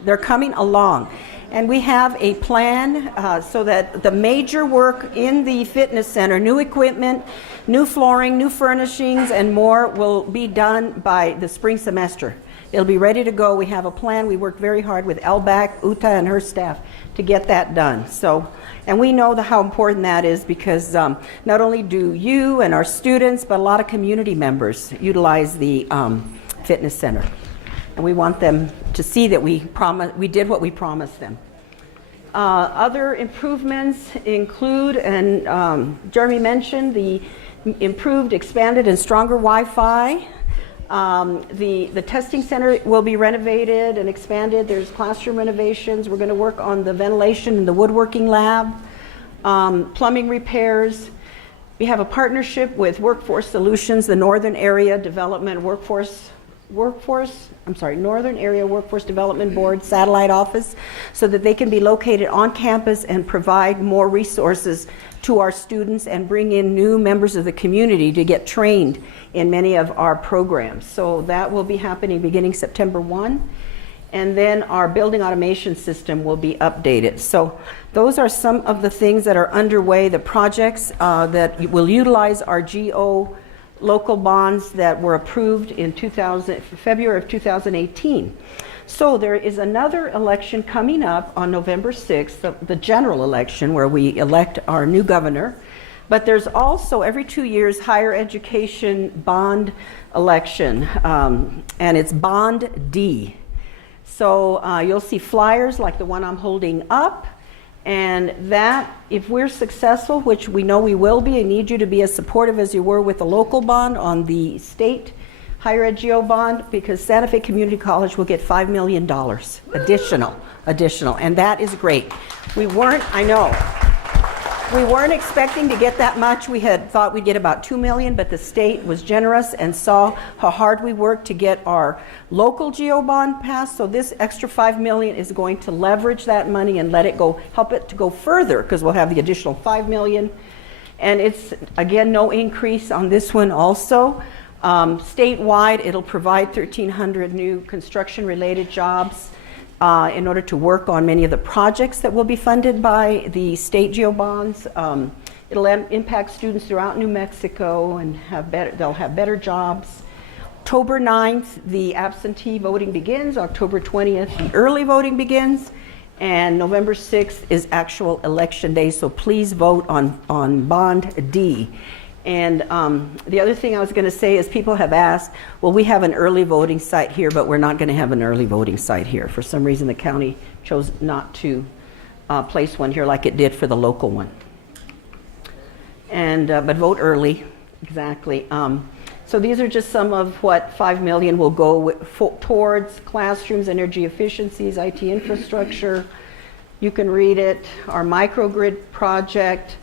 They're coming along. And we have a plan so that the major work in the fitness center, new equipment, new flooring, new furnishings, and more will be done by the spring semester. It'll be ready to go. We have a plan. We worked very hard with LBAC, Uta, and her staff to get that done. So, and we know how important that is because not only do you and our students, but a lot of community members utilize the fitness center. And we want them to see that we did what we promised them. Other improvements include, and Jeremy mentioned, the improved, expanded, and stronger Wi-Fi. The testing center will be renovated and expanded. There's classroom renovations. We're going to work on the ventilation in the woodworking lab, plumbing repairs. We have a partnership with Workforce Solutions, the Northern Area Development Northern Area Workforce Development Board satellite office, so that they can be located on campus and provide more resources to our students and bring in new members of the community to get trained in many of our programs. So that will be happening beginning September 1. And then our building automation system will be updated. So those are some of the things that are underway, the projects that will utilize our GO local bonds that were approved in February of 2018. So there is another election coming up on November 6th, the general election where we elect our new governor. But there's also every 2 years higher education bond election, and it's Bond D. So you'll see flyers like the one I'm holding up, and that, if we're successful, which we know we will be, I need you to be as supportive as you were with the local bond on the state higher ed GO bond, because Santa Fe Community College will get $5 million additional, and that is great. We weren't expecting to get that much. We had thought we'd get about $2 million, but the state was generous and saw how hard we worked to get our local GO bond passed. So this extra $5 million is going to leverage that money and let it go, help it to go further, because we'll have the additional $5 million. And it's, again, no increase on this one also. Statewide, it'll provide 1,300 new construction-related jobs in order to work on many of the projects that will be funded by the state GO bonds. It'll impact students throughout New Mexico and they'll have better jobs. October 9th, the absentee voting begins. October 20th, the early voting begins. And November 6th is actual election day, so please vote on Bond D. And the other thing I was going to say is people have asked, well, we have an early voting site here, but we're not going to have an early voting site here. For some reason, the county chose not to place one here like it did for the local one. And but vote early, exactly. So these are just some of what $5 million will go towards: classrooms, energy efficiencies, IT infrastructure. You can read it. Our microgrid project,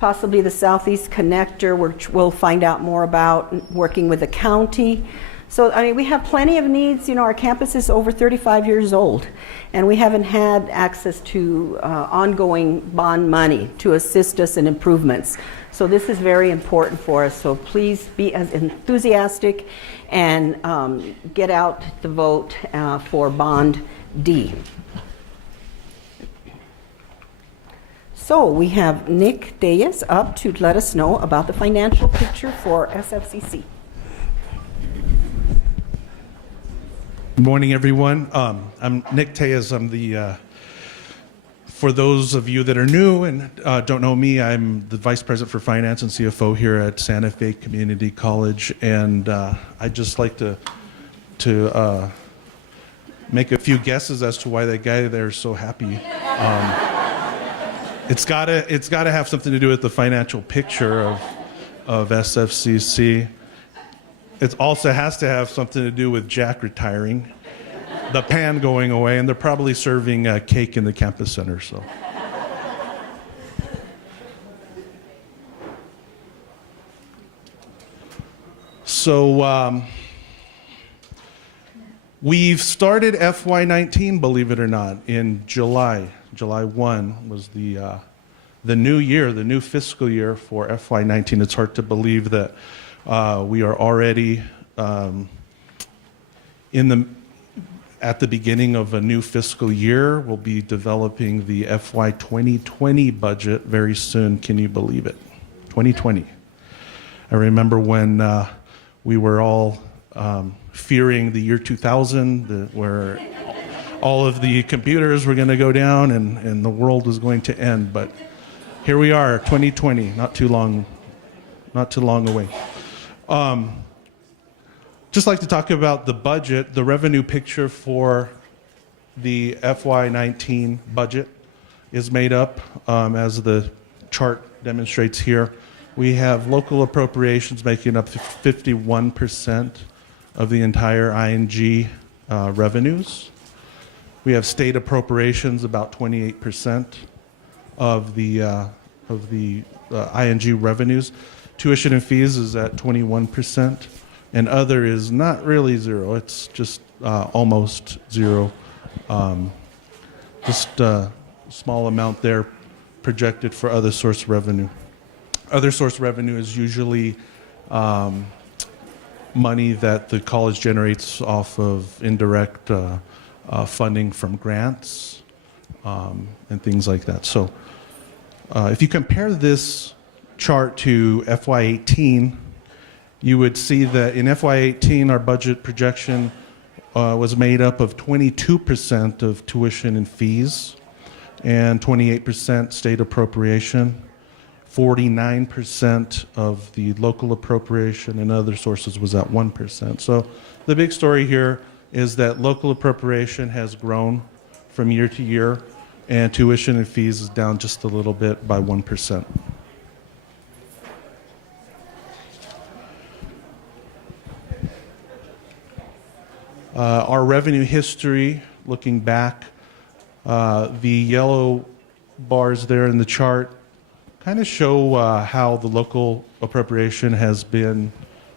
possibly the Southeast Connector, which we'll find out more about, working with the county. So, I mean, we have plenty of needs. You know, our campus is over 35 years old, and we haven't had access to ongoing bond money to assist us in improvements. So this is very important for us. So please be as enthusiastic and get out the vote for Bond D. So we have Nick Diaz up to let us know about the financial picture for SFCC. Good morning, everyone. I'm Nick Tejas. I'm the, for those of you that are new and don't know me, I'm the Vice President for Finance and CFO here at Santa Fe Community College. And I'd just like to make a few guesses as to why that guy there is so happy. It's gotta have something to do with the financial picture of SFCC. It also has to have something to do with Jack retiring, the pan going away, and they're probably serving cake in the campus center. So we've started FY19, believe it or not, in July. July 1 was the new year, the new fiscal year for FY19. It's hard to believe that we are already at the beginning of a new fiscal year. We'll be developing the FY 2020 budget very soon. Can you believe it? 2020. I remember when we were all fearing the year 2000, where all of the computers were going to go down and the world was going to end. But here we are, 2020, not too long away. Just like to talk about the budget, the revenue picture for the FY19 budget is made up, as the chart demonstrates here. We have local appropriations making up 51% of the entire ING revenues. We have state appropriations about 28% of the ING revenues. Tuition and fees is at 21%, and other is not really zero. It's just almost zero. Just a small amount there projected for other source revenue. Other source revenue is usually money that the college generates off of indirect funding from grants and things like that. So if you compare this chart to FY18, you would see that in FY18 our budget projection was made up of 22% of tuition and fees and 28% state appropriation. 49% of the local appropriation and other sources was at 1%. So the big story here is that local appropriation has grown from year to year, and tuition and fees is down just a little bit by 1%. Our revenue history, looking back, the yellow bars there in the chart kind of show how the local appropriation has been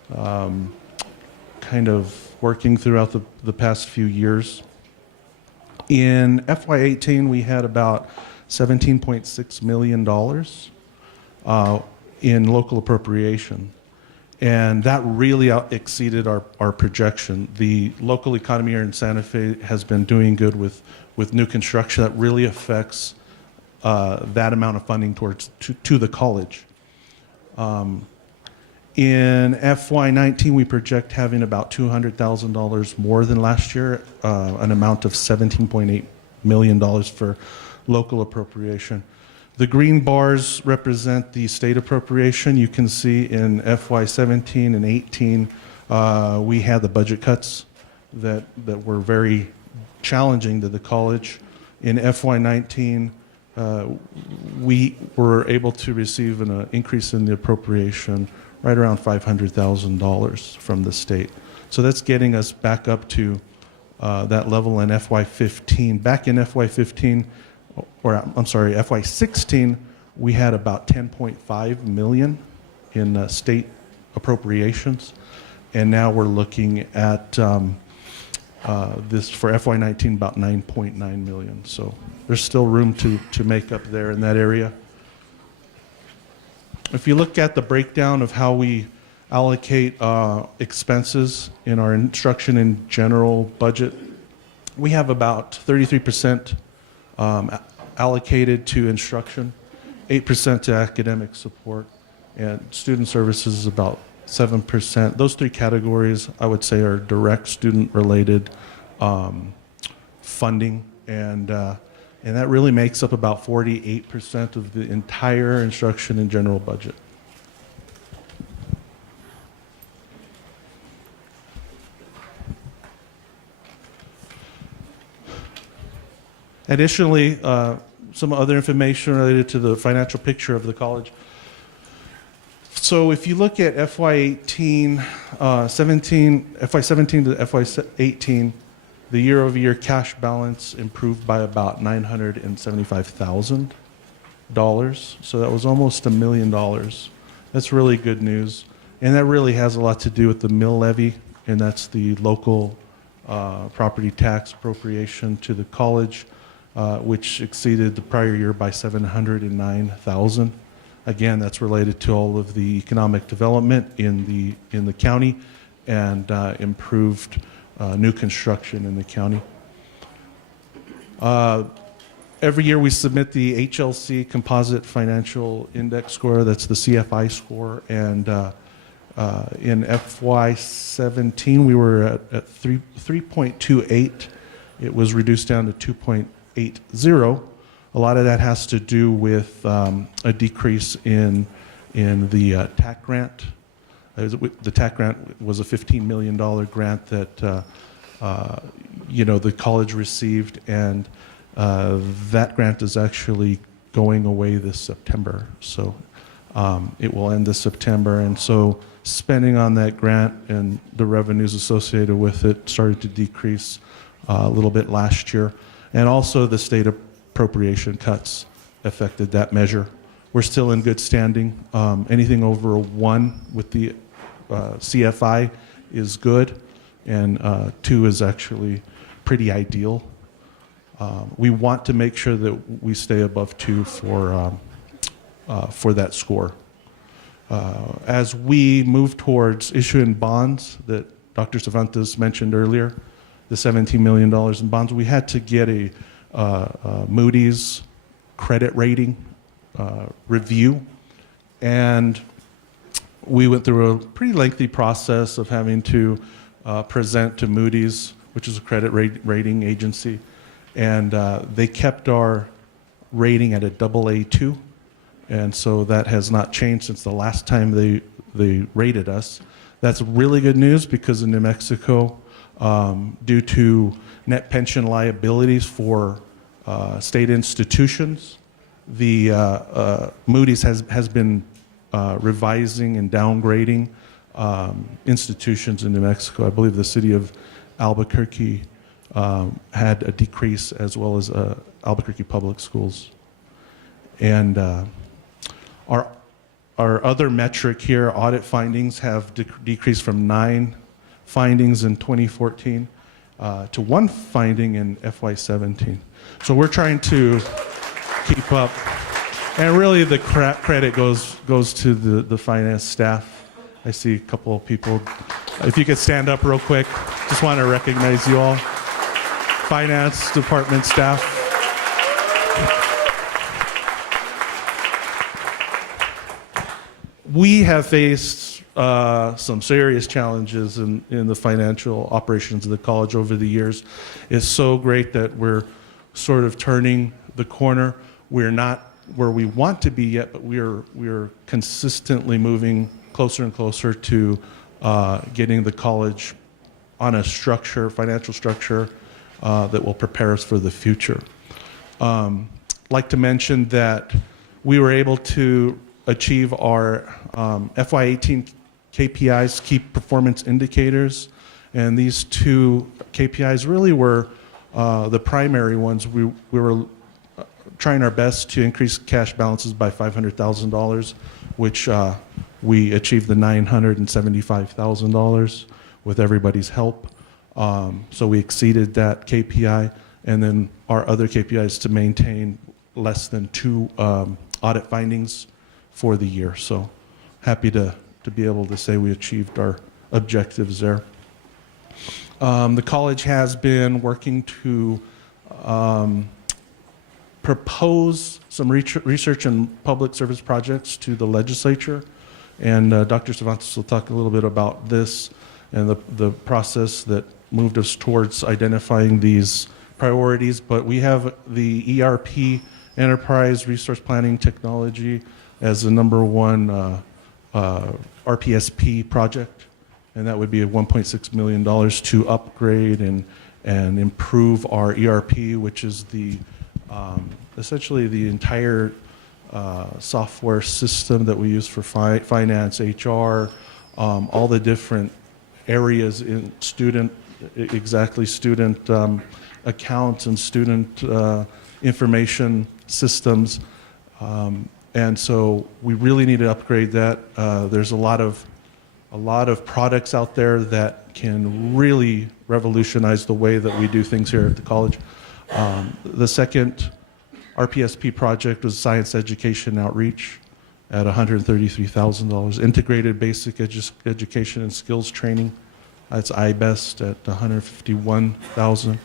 kind of working throughout the past few years. In FY18, we had about $17.6 million in local appropriation. And that really exceeded our projection. The local economy here in Santa Fe has been doing good with new construction. That really affects that amount of funding to the college. In FY19, we project having about $200,000 more than last year, an amount of $17.8 million for local appropriation. The green bars represent the state appropriation. You can see in FY17 and 18, we had the budget cuts that were very challenging to the college. In FY19, we were able to receive an increase in the appropriation right around $500,000 from the state. So that's getting us back up to that level in FY15. Back in FY15, or I'm sorry, FY16, we had about $10.5 million in state appropriations, and now we're looking at this for FY19 about $9.9 million. So there's still room to make up there in that area. If you look at the breakdown of how we allocate expenses in our instruction in general budget, we have about 33% allocated to instruction, 8% to academic support, and student services is about 7%. Those three categories, I would say, are direct student-related funding, and that really makes up about 48% of the entire instruction in general budget. Additionally, some other information related to the financial picture of the college. So if you look at FY17 to FY18, the year-over-year cash balance improved by about $975,000. So that was almost $1 million. That's really good news. And that really has a lot to do with the mill levy, and that's the local property tax appropriation to the college, which exceeded the prior year by $709,000. Again, that's related to all of the economic development in the county and improved new construction in the county. Every year we submit the HLC Composite Financial Index score, that's the CFI score, and in FY17 we were at 3.28. It was reduced down to 2.80. A lot of that has to do with a decrease in the TAC grant. The TAC grant was a $15 million grant that the college received, and that grant is actually going away this September. So it will end this September, and so spending on that grant and the revenues associated with it started to decrease a little bit last year, and also the state appropriation cuts affected that measure. We're still in good standing. Anything over a 1 with the CFI is good, and 2 is actually pretty ideal. We want to make sure that we stay above 2 for that score. As we move towards issuing bonds that Dr. Cervantes mentioned earlier, the $17 million in bonds, we had to get a Moody's credit rating review, and we went through a pretty lengthy process of having to present to Moody's, which is a credit rating agency, and they kept our rating at a AA2, and so that has not changed since the last time they rated us. That's really good news because in New Mexico, due to net pension liabilities for state institutions, the Moody's has been revising and downgrading institutions in New Mexico. I believe the city of Albuquerque had a decrease, as well as Albuquerque Public Schools. And our other metric here, audit findings, have decreased from 9 findings in 2014 to 1 finding in FY17. So we're trying to keep up. And really the credit goes to the finance staff. I see a couple of people. If you could stand up real quick, just want to recognize you all. Finance department staff. We have faced some serious challenges in the financial operations of the college over the years. It's so great that we're sort of turning the corner. We're not where we want to be yet, but we're consistently moving closer and closer to getting the college on a structure, financial structure, that will prepare us for the future. I'd like to mention that we were able to achieve our FY18 KPIs, key performance indicators, and these 2 KPIs really were the primary ones. We were trying our best to increase cash balances by $500,000, which we achieved the $975,000 with everybody's help. So we exceeded that KPI, and then our other KPI is to maintain less than 2 audit findings for the year. So happy to be able to say we achieved our objectives there. The college has been working to propose some research and public service projects to the legislature. And Dr. Cervantes will talk a little bit about this and the process that moved us towards identifying these priorities. But we have the ERP, Enterprise Resource Planning Technology, as the number one RPSP project. And that would be $1.6 million to upgrade and improve our ERP, which is the essentially the entire software system that we use for finance, HR, all the different areas in student accounts and student information systems. And so we really need to upgrade that. There's a lot of products out there that can really revolutionize the way that we do things here at the college. The second RPSP project was Science Education Outreach at $133,000. Integrated Basic Education and Skills Training, that's IBEST at $151,000.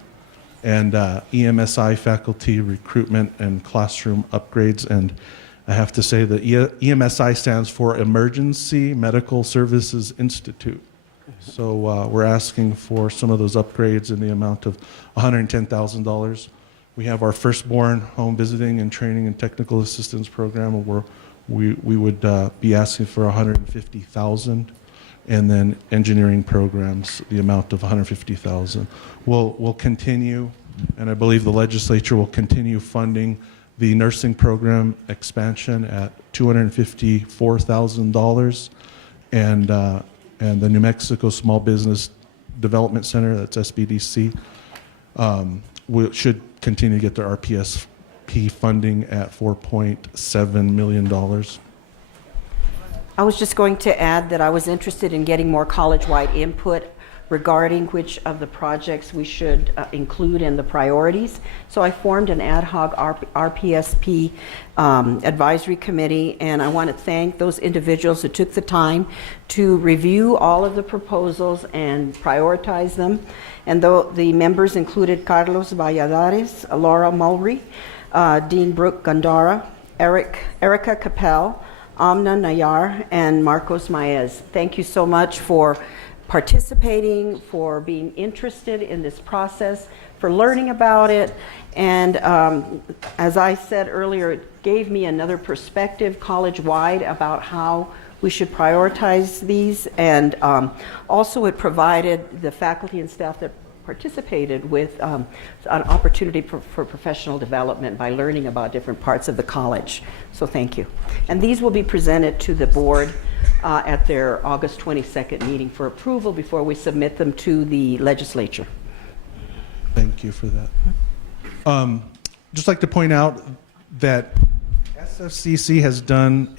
And EMSI faculty recruitment and classroom upgrades. And I have to say that EMSI stands for Emergency Medical Services Institute. So we're asking for some of those upgrades in the amount of $110,000. We have our firstborn home visiting and training and technical assistance program where we would be asking for $150,000. And then engineering programs, the amount of $150,000. We'll continue, and I believe the legislature will continue funding the nursing program expansion at $254,000, and the New Mexico Small Business Development Center, that's SBDC, should continue to get their RPSP funding at $4.7 million. I was just going to add that I was interested in getting more college-wide input regarding which of the projects we should include in the priorities. So I formed an ad hoc RPSP advisory committee, and I want to thank those individuals who took the time to review all of the proposals and prioritize them. And though the members included Carlos Valladares, Laura Mulry, Dean Brooke Gandara, Erica Capel, Amna Nayar, and Marcos Maez. Thank you so much for participating, for being interested in this process, for learning about it. And as I said earlier, it gave me another perspective college-wide about how we should prioritize these. And also it provided the faculty and staff that participated with an opportunity for professional development by learning about different parts of the college. So thank you. And these will be presented to the board at their August 22nd meeting for approval before we submit them to the legislature. Thank you for that. Just like to point out that SFCC has done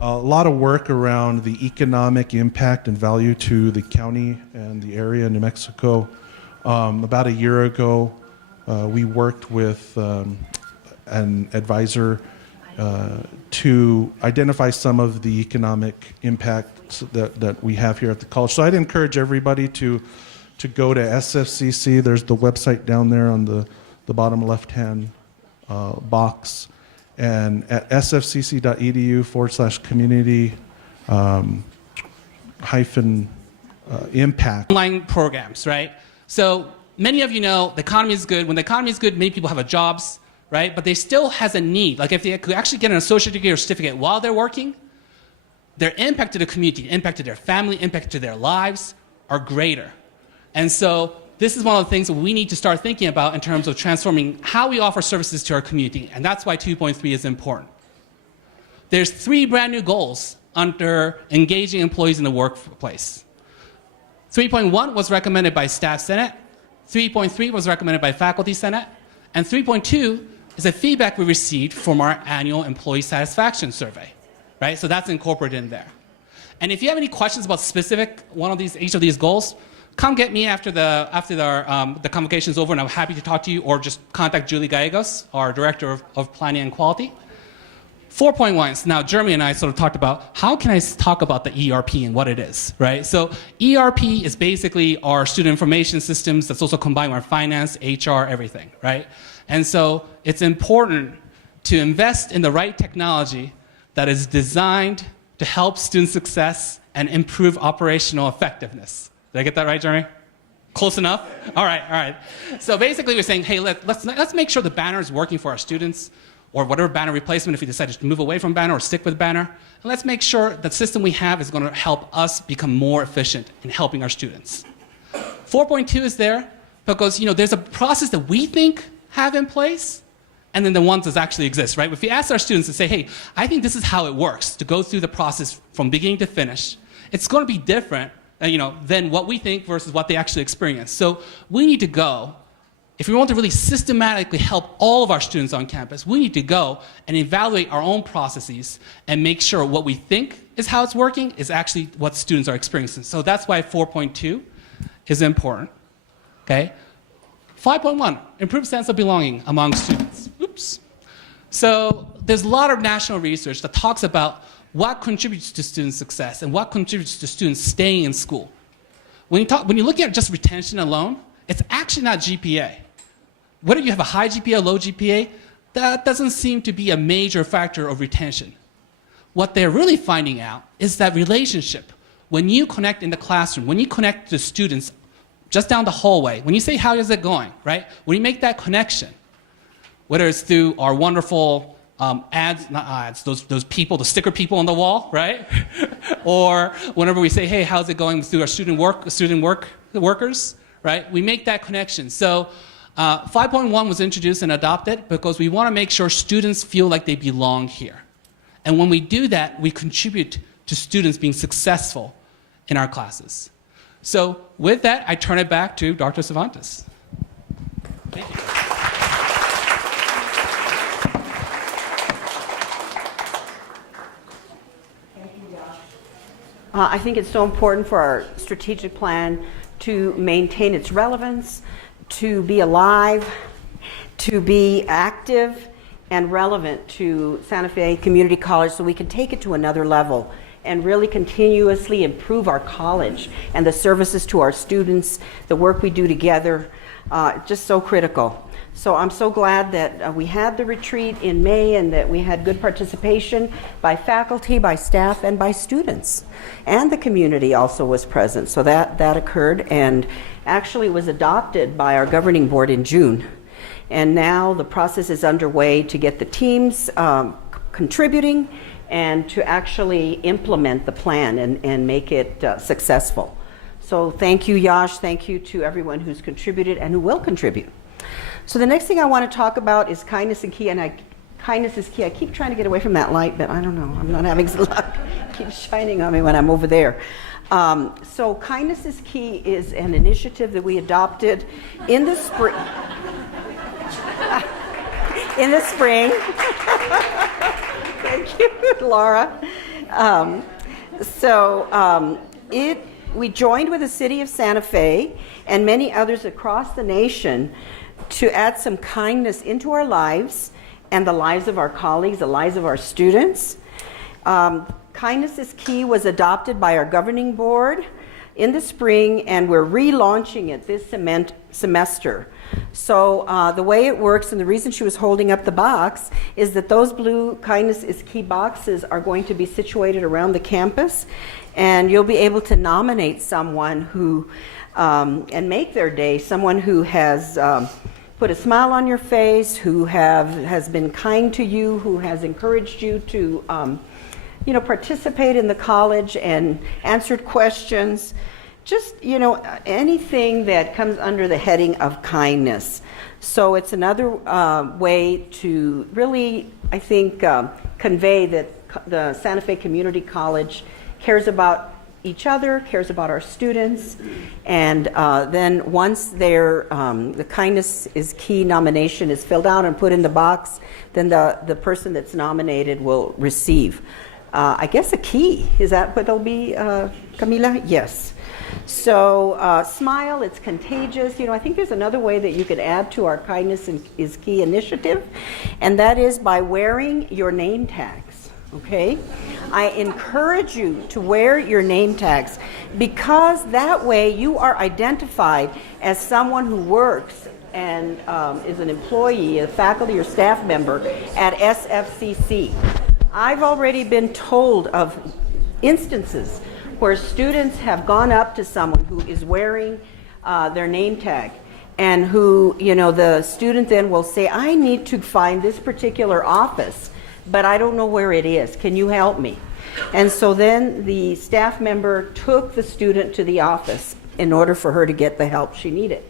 a lot of work around the economic impact and value to the county and the area in New Mexico. About a year ago, we worked with an advisor to identify some of the economic impacts that we have here at the college. So I'd encourage everybody to go to SFCC. There's the website down there on the bottom left-hand box. And at sfcc.edu/community impact. Online programs, right? So many of you know the economy is good. When the economy is good, many people have jobs, right? But they still has a need. Like if they could actually get an associate degree or certificate while they're working, their impact to the community, impact to their family, impact to their lives are greater. And so this is one of the things that we need to start thinking about in terms of transforming how we offer services to our community. And that's why 2.3 is important. There's 3 brand new goals under engaging employees in the workplace. 3.1 was recommended by Staff Senate. 3.3 was recommended by Faculty Senate. And 3.2 is a feedback we received from our annual employee satisfaction survey, right? So that's incorporated in there. And if you have any questions about each of these goals, come get me after the convocation is over, and I'm happy to talk to you, or just contact Julie Gallegos, our Director of Planning and Quality. 4.1, now Jeremy and I sort of talked about how can I talk about the ERP and what it is, right? So ERP is basically our student information systems that's also combined with our finance, HR, everything, right? And so it's important to invest in the right technology that is designed to help student success and improve operational effectiveness. Did I get that right, Jeremy? Close enough? All right. So basically we're saying, hey, let's make sure the banner is working for our students, or whatever banner replacement, if you decide to move away from banner or stick with banner. And let's make sure the system we have is going to help us become more efficient in helping our students. 4.2 is there because there's a process that we think have in place, and then the ones that actually exist, right? If you ask our students to say, hey, I think this is how it works, to go through the process from beginning to finish, it's going to be different than what we think versus what they actually experience. So we need to go, if we want to really systematically help all of our students on campus, we need to go and evaluate our own processes and make sure what we think is how it's working is actually what students are experiencing. So that's why 4.2 is important, okay? 5.1, improved sense of belonging among students. Oops. So there's a lot of national research that talks about what contributes to student success and what contributes to students staying in school. When you look at just retention alone, it's actually not GPA. Whether you have a high GPA or low GPA, that doesn't seem to be a major factor of retention. What they're really finding out is that relationship. When you connect in the classroom, when you connect to students just down the hallway, when you say, how is it going, right? When you make that connection, whether it's through our wonderful those people, the sticker people on the wall, right? Or whenever we say, hey, how's it going through our student workers, right? We make that connection. So 5.1 was introduced and adopted because we want to make sure students feel like they belong here. And when we do that, we contribute to students being successful in our classes. So with that, I turn it back to Dr. Cervantes. Thank you. I think it's so important for our strategic plan to maintain its relevance, to be alive, to be active and relevant to Santa Fe Community College so we can take it to another level and really continuously improve our college and the services to our students, the work we do together, just so critical. So I'm so glad that we had the retreat in May and that we had good participation by faculty, by staff, and by students. And the community also was present. So that occurred and actually was adopted by our governing board in June. And now the process is underway to get the teams contributing and to actually implement the plan and make it successful. So thank you, Yash. Thank you to everyone who's contributed and who will contribute. So the next thing I want to talk about is kindness and key, and kindness is key. I keep trying to get away from that light, but I don't know. I'm not having some luck. It keeps shining on me when I'm over there. So kindness is key is an initiative that we adopted in the spring. Thank you, Laura. We joined with the city of Santa Fe and many others across the nation to add some kindness into our lives and the lives of our colleagues, the lives of our students. Kindness is Key was adopted by our governing board in the spring, and we're relaunching it this semester. So the way it works, and the reason she was holding up the box, is that those blue Kindness is Key boxes are going to be situated around the campus, and you'll be able to nominate someone who, and make their day, someone who has put a smile on your face, who has been kind to you, who has encouraged you to participate in the college and answered questions. Just, anything that comes under the heading of kindness. So it's another way to really, I think, convey that the Santa Fe Community College cares about each other, cares about our students, and then once the Kindness is Key nomination is filled out and put in the box, then the person that's nominated will receive, I guess, a key. Is that what they'll be, Camila? Yes. So smile, it's contagious. You know, I think there's another way that you could add to our Kindness is Key initiative, and that is by wearing your name tags, okay? I encourage you to wear your name tags because that way you are identified as someone who works and is an employee, a faculty or staff member at SFCC. I've already been told of instances where students have gone up to someone who is wearing their name tag and who, you know, the student then will say, I need to find this particular office, but I don't know where it is. Can you help me? And so then the staff member took the student to the office in order for her to get the help she needed.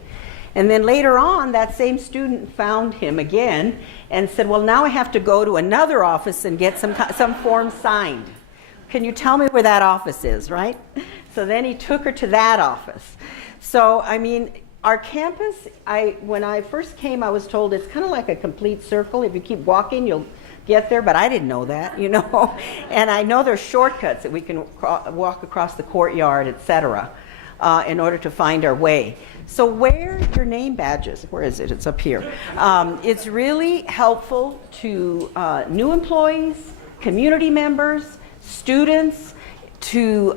And then later on, that same student found him again and said, well, now I have to go to another office and get some form signed. Can you tell me where that office is, right? So then he took her to that office. So, I mean, our campus, when I first came, I was told it's kind of like a complete circle. If you keep walking, you'll get there, but I didn't know that, you know. And I know there's shortcuts that we can walk across the courtyard, etc., in order to find our way. So wear your name badges. Where is it? It's up here. It's really helpful to new employees, community members, students, to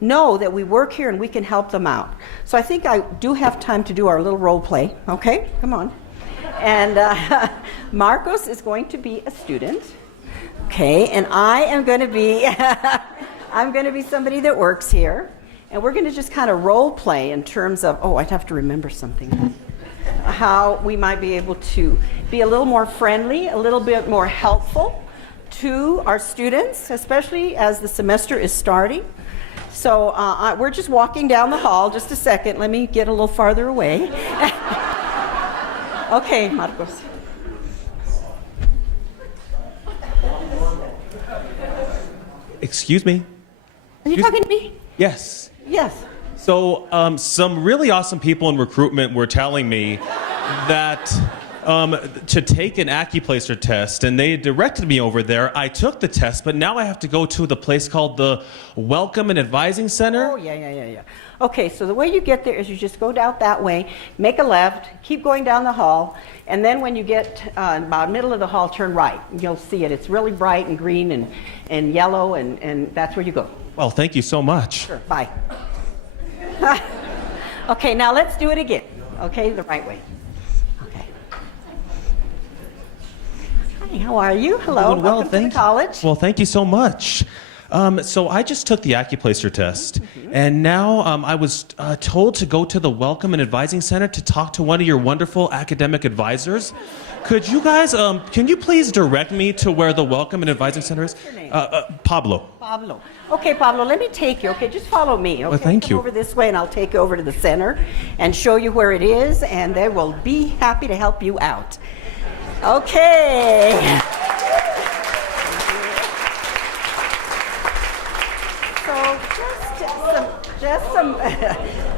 know that we work here and we can help them out. So I think I do have time to do our little role play. Okay, come on. And Marcos is going to be a student. Okay, and I am going to be I'm going to be somebody that works here. And we're going to just kind of role play in terms of, oh, I'd have to remember something. How we might be able to be a little more friendly, a little bit more helpful to our students, especially as the semester is starting. So we're just walking down the hall. Just a second. Let me get a little farther away. Okay, Marcos. Excuse me. Are you talking to me? Yes. Yes. So some really awesome people in recruitment were telling me that to take an Accuplacer test, and they directed me over there. I took the test, but now I have to go to the place called the Welcome and Advising Center. Oh, yeah. Okay, so the way you get there is you just go down that way, make a left, keep going down the hall, and then when you get about middle of the hall, turn right. You'll see it. It's really bright and green and yellow, and that's where you go. Well, thank you so much. Sure, bye. Okay, now let's do it again. Okay, the right way. Okay. Hi, how are you? Hello, Doing well, welcome to the college. Well, thank you so much. So I just took the Accuplacer test, and now I was told to go to the Welcome and Advising Center to talk to one of your wonderful academic advisors. Could you guys, can you please direct me to where the Welcome and Advising Center is? What's your name? Pablo. Pablo. Okay, Pablo, let me take you. Okay, just follow me. Okay, Well, thank come you. over this way, and I'll take you over to the center and show you where it is, and they will be happy to help you out. Okay. So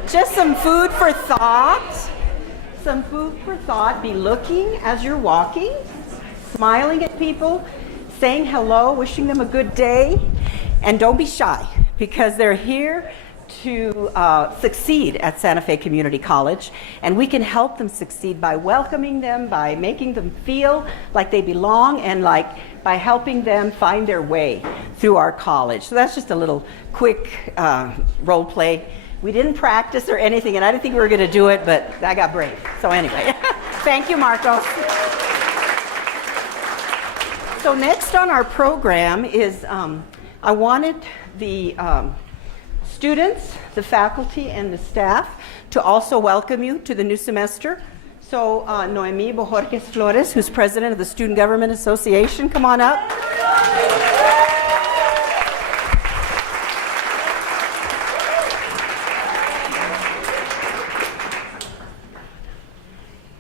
just some food for thought. Some food for thought. Be looking as you're walking, smiling at people, saying hello, wishing them a good day, and don't be shy because they're here to succeed at Santa Fe Community College, and we can help them succeed by welcoming them, by making them feel like they belong, and by helping them find their way through our college. So that's just a little quick role play. We didn't practice or anything, and I didn't think we were going to do it, but I got brave. So anyway, thank you, Marcos. So next on our program is I wanted the students, the faculty, and the staff to also welcome you to the new semester. So Noemi Bojorquez Flores, who's president of the Student Government Association, come on up.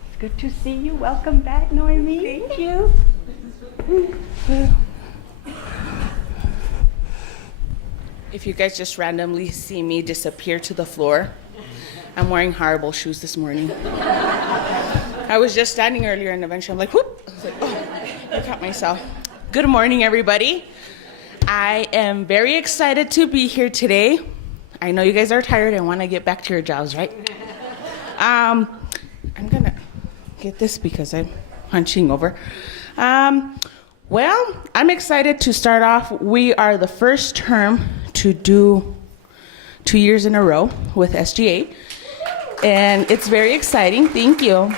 It's good to see you. Welcome back, Noemi. Thank you. If you guys just randomly see me disappear to the floor, I'm wearing horrible shoes this morning. I was just standing earlier and eventually I'm like, whoop! I was like, oh, I caught myself. Good morning, everybody. I am very excited to be here today. I know you guys are tired and want to get back to your jobs, right? I'm gonna get this because I'm hunching over. Well, I'm excited to start off. We are the first term to do 2 years in a row with SGA, and it's very exciting. Thank you.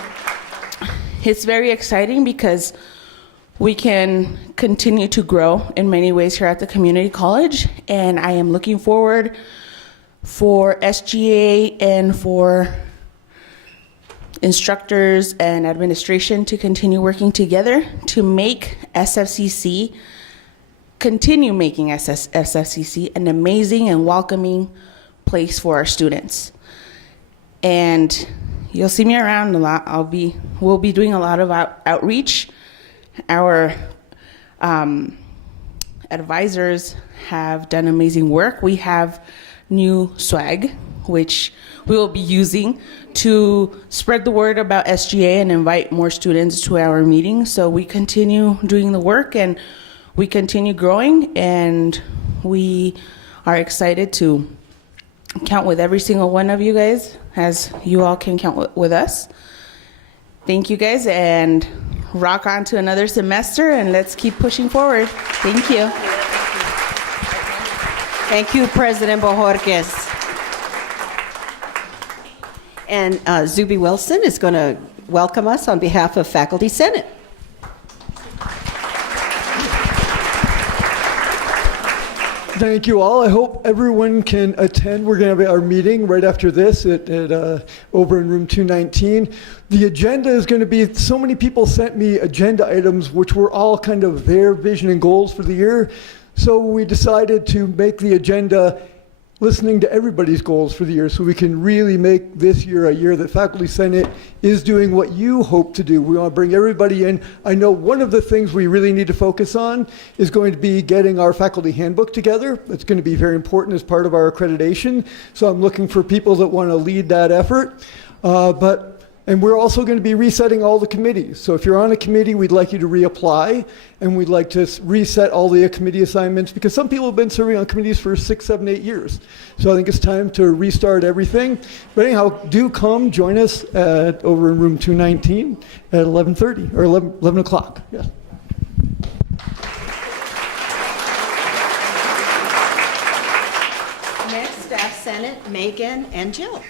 It's very exciting because we can continue to grow in many ways here at the community college, and I am looking forward for SGA and for instructors and administration to continue working together to make SFCC, continue making SFCC an amazing and welcoming place for our students. And you'll see me around a lot. We'll be doing a lot of outreach. Our advisors have done amazing work. We have new swag, which we will be using to spread the word about SGA and invite more students to our meetings. So we continue doing the work and we continue growing, and we are excited to count with every single one of you guys as you all can count with us. Thank you guys, and rock on to another semester, and let's keep pushing forward. Thank you. Thank you, President Bojorquez. And Zuby Wilson is going to welcome us on behalf of Faculty Senate. Thank you all. I hope everyone can attend. We're going to have our meeting right after this at over in room 219. The agenda is going to be, so many people sent me agenda items which were all kind of their vision and goals for the year. So we decided to make the agenda listening to everybody's goals for the year so we can really make this year a year that Faculty Senate is doing what you hope to do. We want to bring everybody in. I know one of the things we really need to focus on is going to be getting our faculty handbook together. It's going to be very important as part of our accreditation. So I'm looking for people that want to lead that effort. And we're also going to be resetting all the committees. So if you're on a committee, we'd like you to reapply, and we'd like to reset all the committee assignments, because some people have been serving on committees for 6, 7, 8 years. So I think it's time to restart everything. But anyhow, do come join us over in room 219 at 11:30 or 11 o'clock. Yeah. Next, Staff Senate, Megan and Jill.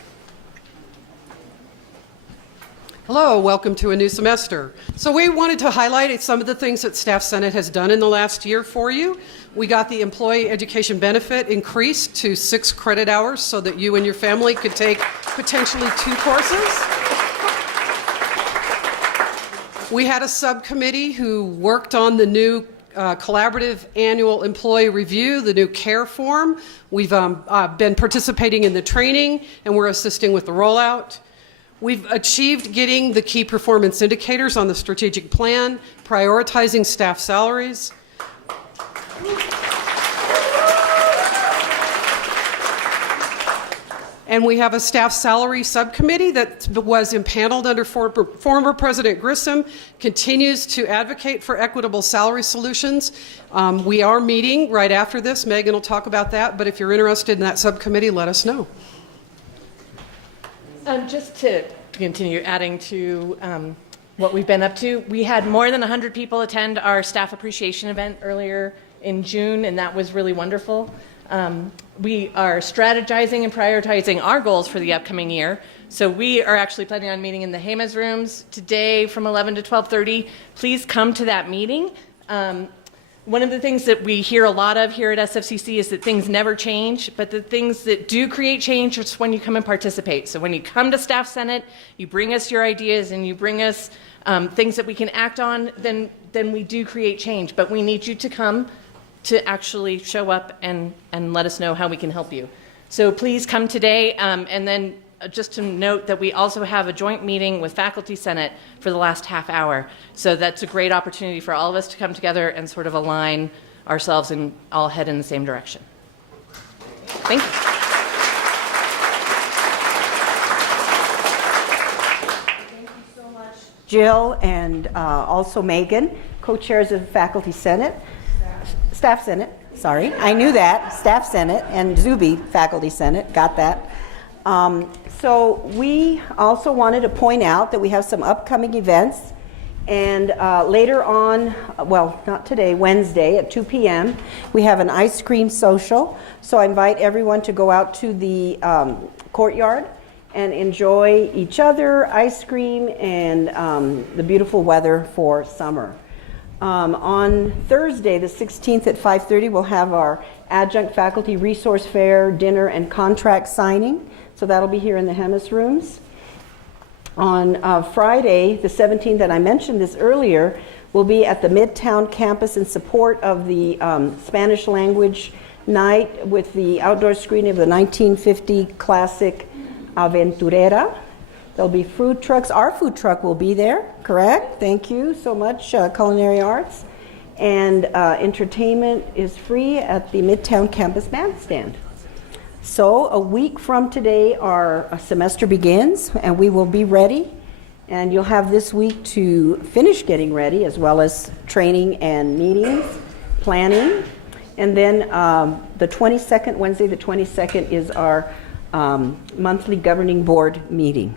Hello, welcome to a new semester. So we wanted to highlight some of the things that Staff Senate has done in the last year for you. We got the employee education benefit increased to 6 credit hours so that you and your family could take potentially 2 courses. We had a subcommittee who worked on the new collaborative annual employee review, the new care form. We've been participating in the training, and we're assisting with the rollout. We've achieved getting the key performance indicators on the strategic plan, prioritizing staff salaries. And we have a staff salary subcommittee that was impaneled under former President Grissom, continues to advocate for equitable salary solutions. We are meeting right after this. Megan will talk about that, but if you're interested in that subcommittee, let us know. Just to continue adding to what we've been up to, we had more than 100 people attend our staff appreciation event earlier in June, and that was really wonderful. We are strategizing and prioritizing our goals for the upcoming year. So we are actually planning on meeting in the Hamas rooms today from 11 to 12:30. Please come to that meeting. One of the things that we hear a lot of here at SFCC is that things never change, but the things that do create change are when you come and participate. So when you come to Staff Senate, you bring us your ideas and you bring us things that we can act on, then we do create change. But we need you to come to actually show up and let us know how we can help you. So please come today, and then just to note that we also have a joint meeting with Faculty Senate for the last half hour. So that's a great opportunity for all of us to come together and sort of align ourselves and all head in the same direction. Thank you. Thank you so much, Jill, and also Megan, co-chairs of Faculty Senate, Staff Senate. Sorry, I knew that. Staff sent it, and Zuby, faculty, sent it. Got that. So we also wanted to point out that we have some upcoming events. And later on, well, not today, Wednesday at 2 p.m., we have an ice cream social. So I invite everyone to go out to the courtyard and enjoy each other, ice cream, and the beautiful weather for summer. On Thursday, the 16th at 5:30, we'll have our adjunct faculty resource fair, dinner, and contract signing. So that'll be here in the Hemis rooms. On Friday, the 17th, and I mentioned this earlier, we'll be at the Midtown campus in support of the Spanish language night with the outdoor screening of the 1950 classic Aventurera. There'll be food trucks. Our food truck will be there, correct? Thank you so much, Culinary Arts. And entertainment is free at the Midtown campus bandstand. So a week from today, our semester begins, and we will be ready. And you'll have this week to finish getting ready, as well as training and meetings, planning. And then the 22nd, Wednesday the 22nd, is our monthly governing board meeting.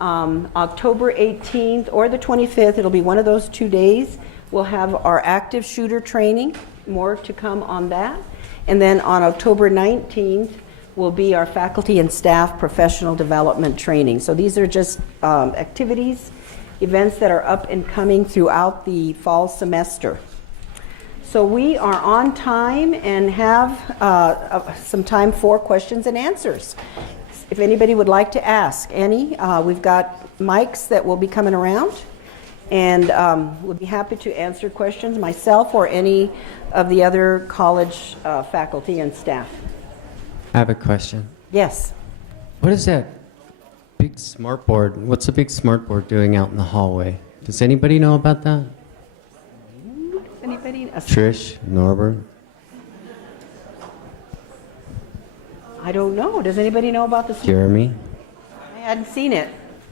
October 18th or the 25th, it'll be one of those 2 days, we'll have our active shooter training. More to come on that. And then on October 19th will be our faculty and staff professional development training. So these are just activities, events that are up and coming throughout the fall semester. So we are on time and have some time for questions and answers. If anybody would like to ask any, we've got mics that will be coming around, and we'll be happy to answer questions, myself or any of the other college faculty and staff. I have a question. Yes. What is that big smart board? What's the big smart board doing out in the hallway? Does anybody know about that? Anybody? Trish, Norbert? I don't know. Does anybody know about this? Jeremy? I hadn't seen it.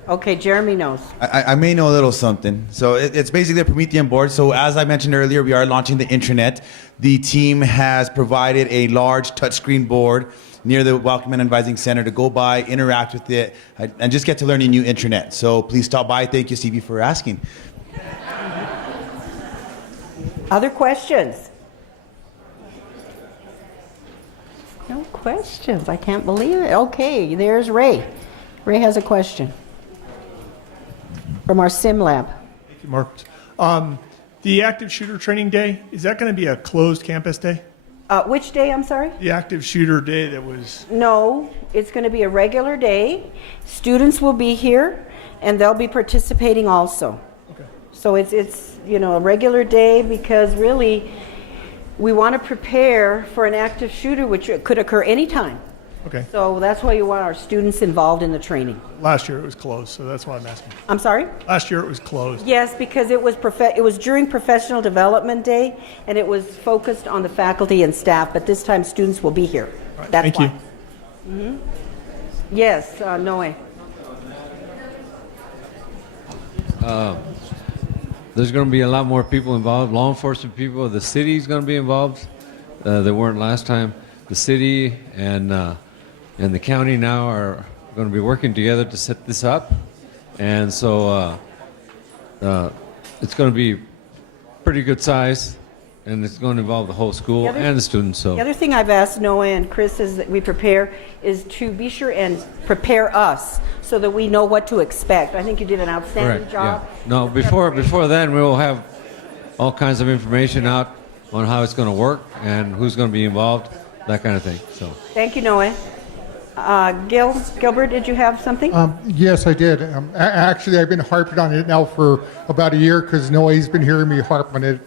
Okay, Jeremy knows. I may know a little something. So it's basically a Promethean board. So as I mentioned earlier, we are launching the intranet. The team has provided a large touchscreen board near the Welcome and Advising Center to go by, interact with it, and just get to learn a new intranet. So please stop by. Thank you, Stevie, for asking. Other questions? No questions. I can't believe it. Okay, there's Ray. Ray has a question from our sim lab. Thank you, Mark. The active shooter training day, is that going to be a closed campus day? Which day, I'm sorry? The active shooter day that was... No, it's going to be a regular day. Students will be here, and they'll be participating also. Okay. So it's a regular day, because really we want to prepare for an active shooter, which could occur anytime. Okay. So that's why you want our students involved in the training. Last year it was closed, so that's why I'm asking. I'm sorry? Last year it was closed. Yes, because it was during Professional Development Day, and it was focused on the faculty and staff, but this time students will be here. Right, That's thank why. you. Mm-hmm. Yes, Noe. There's going to be a lot more people involved, law enforcement people. The city's going to be involved. They weren't last time. The city and the county now are going to be working together to set this up. And so it's going to be pretty good size, and it's going to involve the whole school and the students. So The other thing I've asked Noah and Chris is that we prepare is to be sure and prepare us so that we know what to expect. I think you did an outstanding Correct, job. yeah. No, before then, we will have all kinds of information out on how it's going to work and who's going to be involved, that kind of thing. So Thank you, Noah. Gilbert, did you have something? Yes, I did. Actually, I've been harping on it now for about a year because Noah's been hearing me harp on it.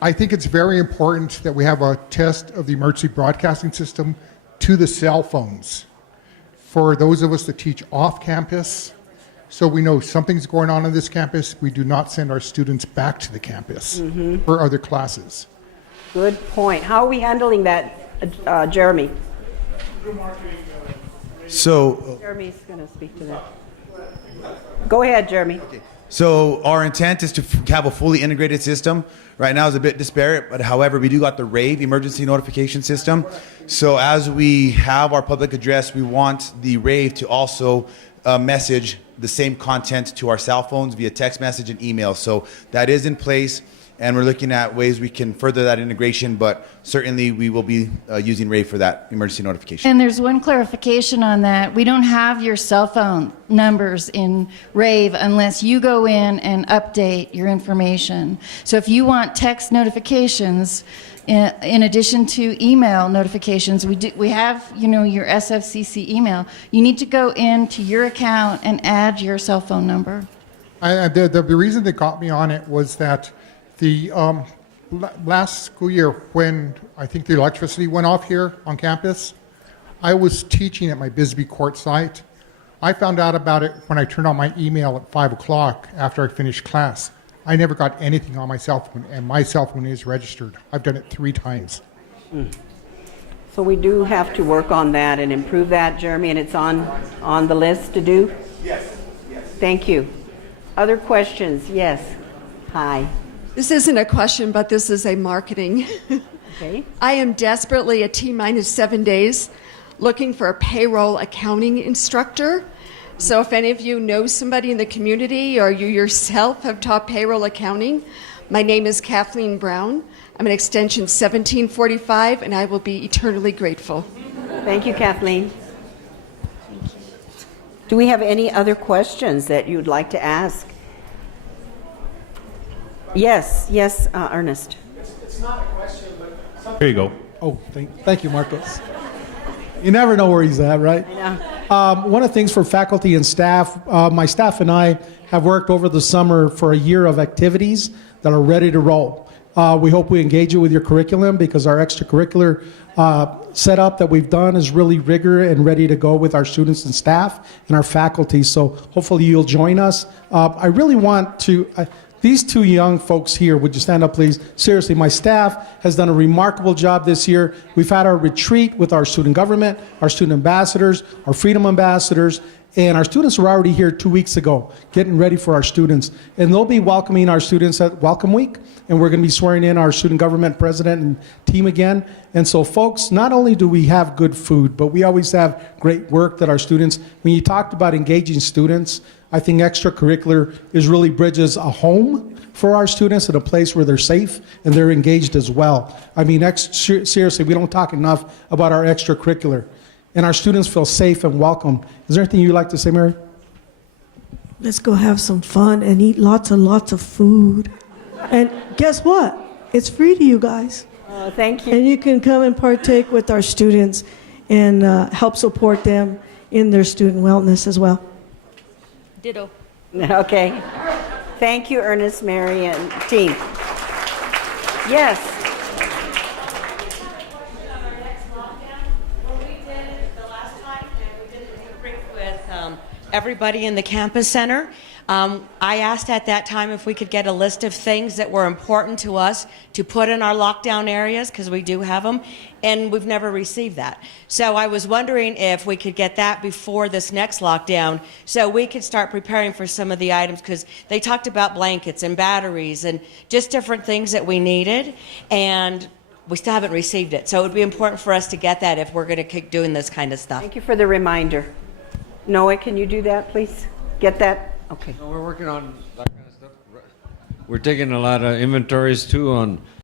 I think it's very important that we have a test of the emergency broadcasting system to the cell phones for those of us that teach off campus. So we know something's going on this campus. We do not send our students back to the campus for other classes. Good point. How are we handling that, Jeremy? So Jeremy's going to speak to that. Go ahead, Jeremy. So our intent is to have a fully integrated system. Right now it's a bit disparate, but however, we do got the RAVE emergency notification system. So as we have our public address, we want the RAVE to also message the same content to our cell phones via text message and email. So that is in place, and we're looking at ways we can further that integration, but certainly we will be using RAVE for that emergency notification. And there's one clarification on that. We don't have your cell phone numbers in RAVE unless you go in and update your information. So if you want text notifications, in addition to email notifications, we have, your SFCC email. You need to go into your account and add your cell phone number. The reason that got me on it was that the last school year, when I think the electricity went off here on campus, I was teaching at my Bisbee Court site. I found out about it when I turned on my email at 5 o'clock after I finished class. I never got anything on my cell phone, and my cell phone is registered. I've done it 3 times. So we do have to work on that and improve that, Jeremy, and it's on the list to do? Yes. Thank you. Other questions? Yes. Hi. This isn't a question, but this is a marketing. Okay. I am desperately at T-minus 7 days looking for a payroll accounting instructor. So if any of you know somebody in the community or you yourself have taught payroll accounting, my name is Kathleen Brown. I'm an extension 1745, and I will be eternally grateful. Thank you, Kathleen. Do we have any other questions that you'd like to ask? Yes, Ernest. It's not a question, but Here you go. Oh, thank you, Marcos. You never know where he's at, right? I know. One of the things for faculty and staff, my staff and I have worked over the summer for a year of activities that are ready to roll. We hope we engage you with your curriculum because our extracurricular setup that we've done is really rigor and ready to go with our students and staff and our faculty. So hopefully you'll join us. I really want to... These 2 young folks here, would you stand up, please? Seriously, my staff has done a remarkable job this year. We've had our retreat with our student government, our student ambassadors, our freedom ambassadors, and our students were already here 2 weeks ago, getting ready for our students. And they'll be welcoming our students at Welcome Week, and we're going to be swearing in our student government president and team again. And so, folks, not only do we have good food, but we always have great work that our students, when you talked about engaging students, I think extracurricular is really bridges a home for our students and a place where they're safe and they're engaged as well. I mean, seriously, we don't talk enough about our extracurricular. And our students feel safe and welcome. Is there anything you'd like to say, Mary? Let's go have some fun and eat lots and lots of food. And guess what? It's free to you guys. Oh, thank you. And you can come and partake with our students and help support them in their student wellness as well. Ditto. Okay. Thank you, Ernest, Mary, and team. Yes. Everybody in the campus center. I asked at that time if we could get a list of things that were important to us to put in our lockdown areas, because we do have them, and we've never received that. So I was wondering if we could get that before this next lockdown so we could start preparing for some of the items, because they talked about blankets and batteries and just different things that we needed, and we still haven't received it. So it would be important for us to get that if we're going to keep doing this kind of stuff. Thank you for the reminder. Noah, can you do that, please? Get that? Okay. No, we're working on that kind of stuff. We're taking a lot of inventories too on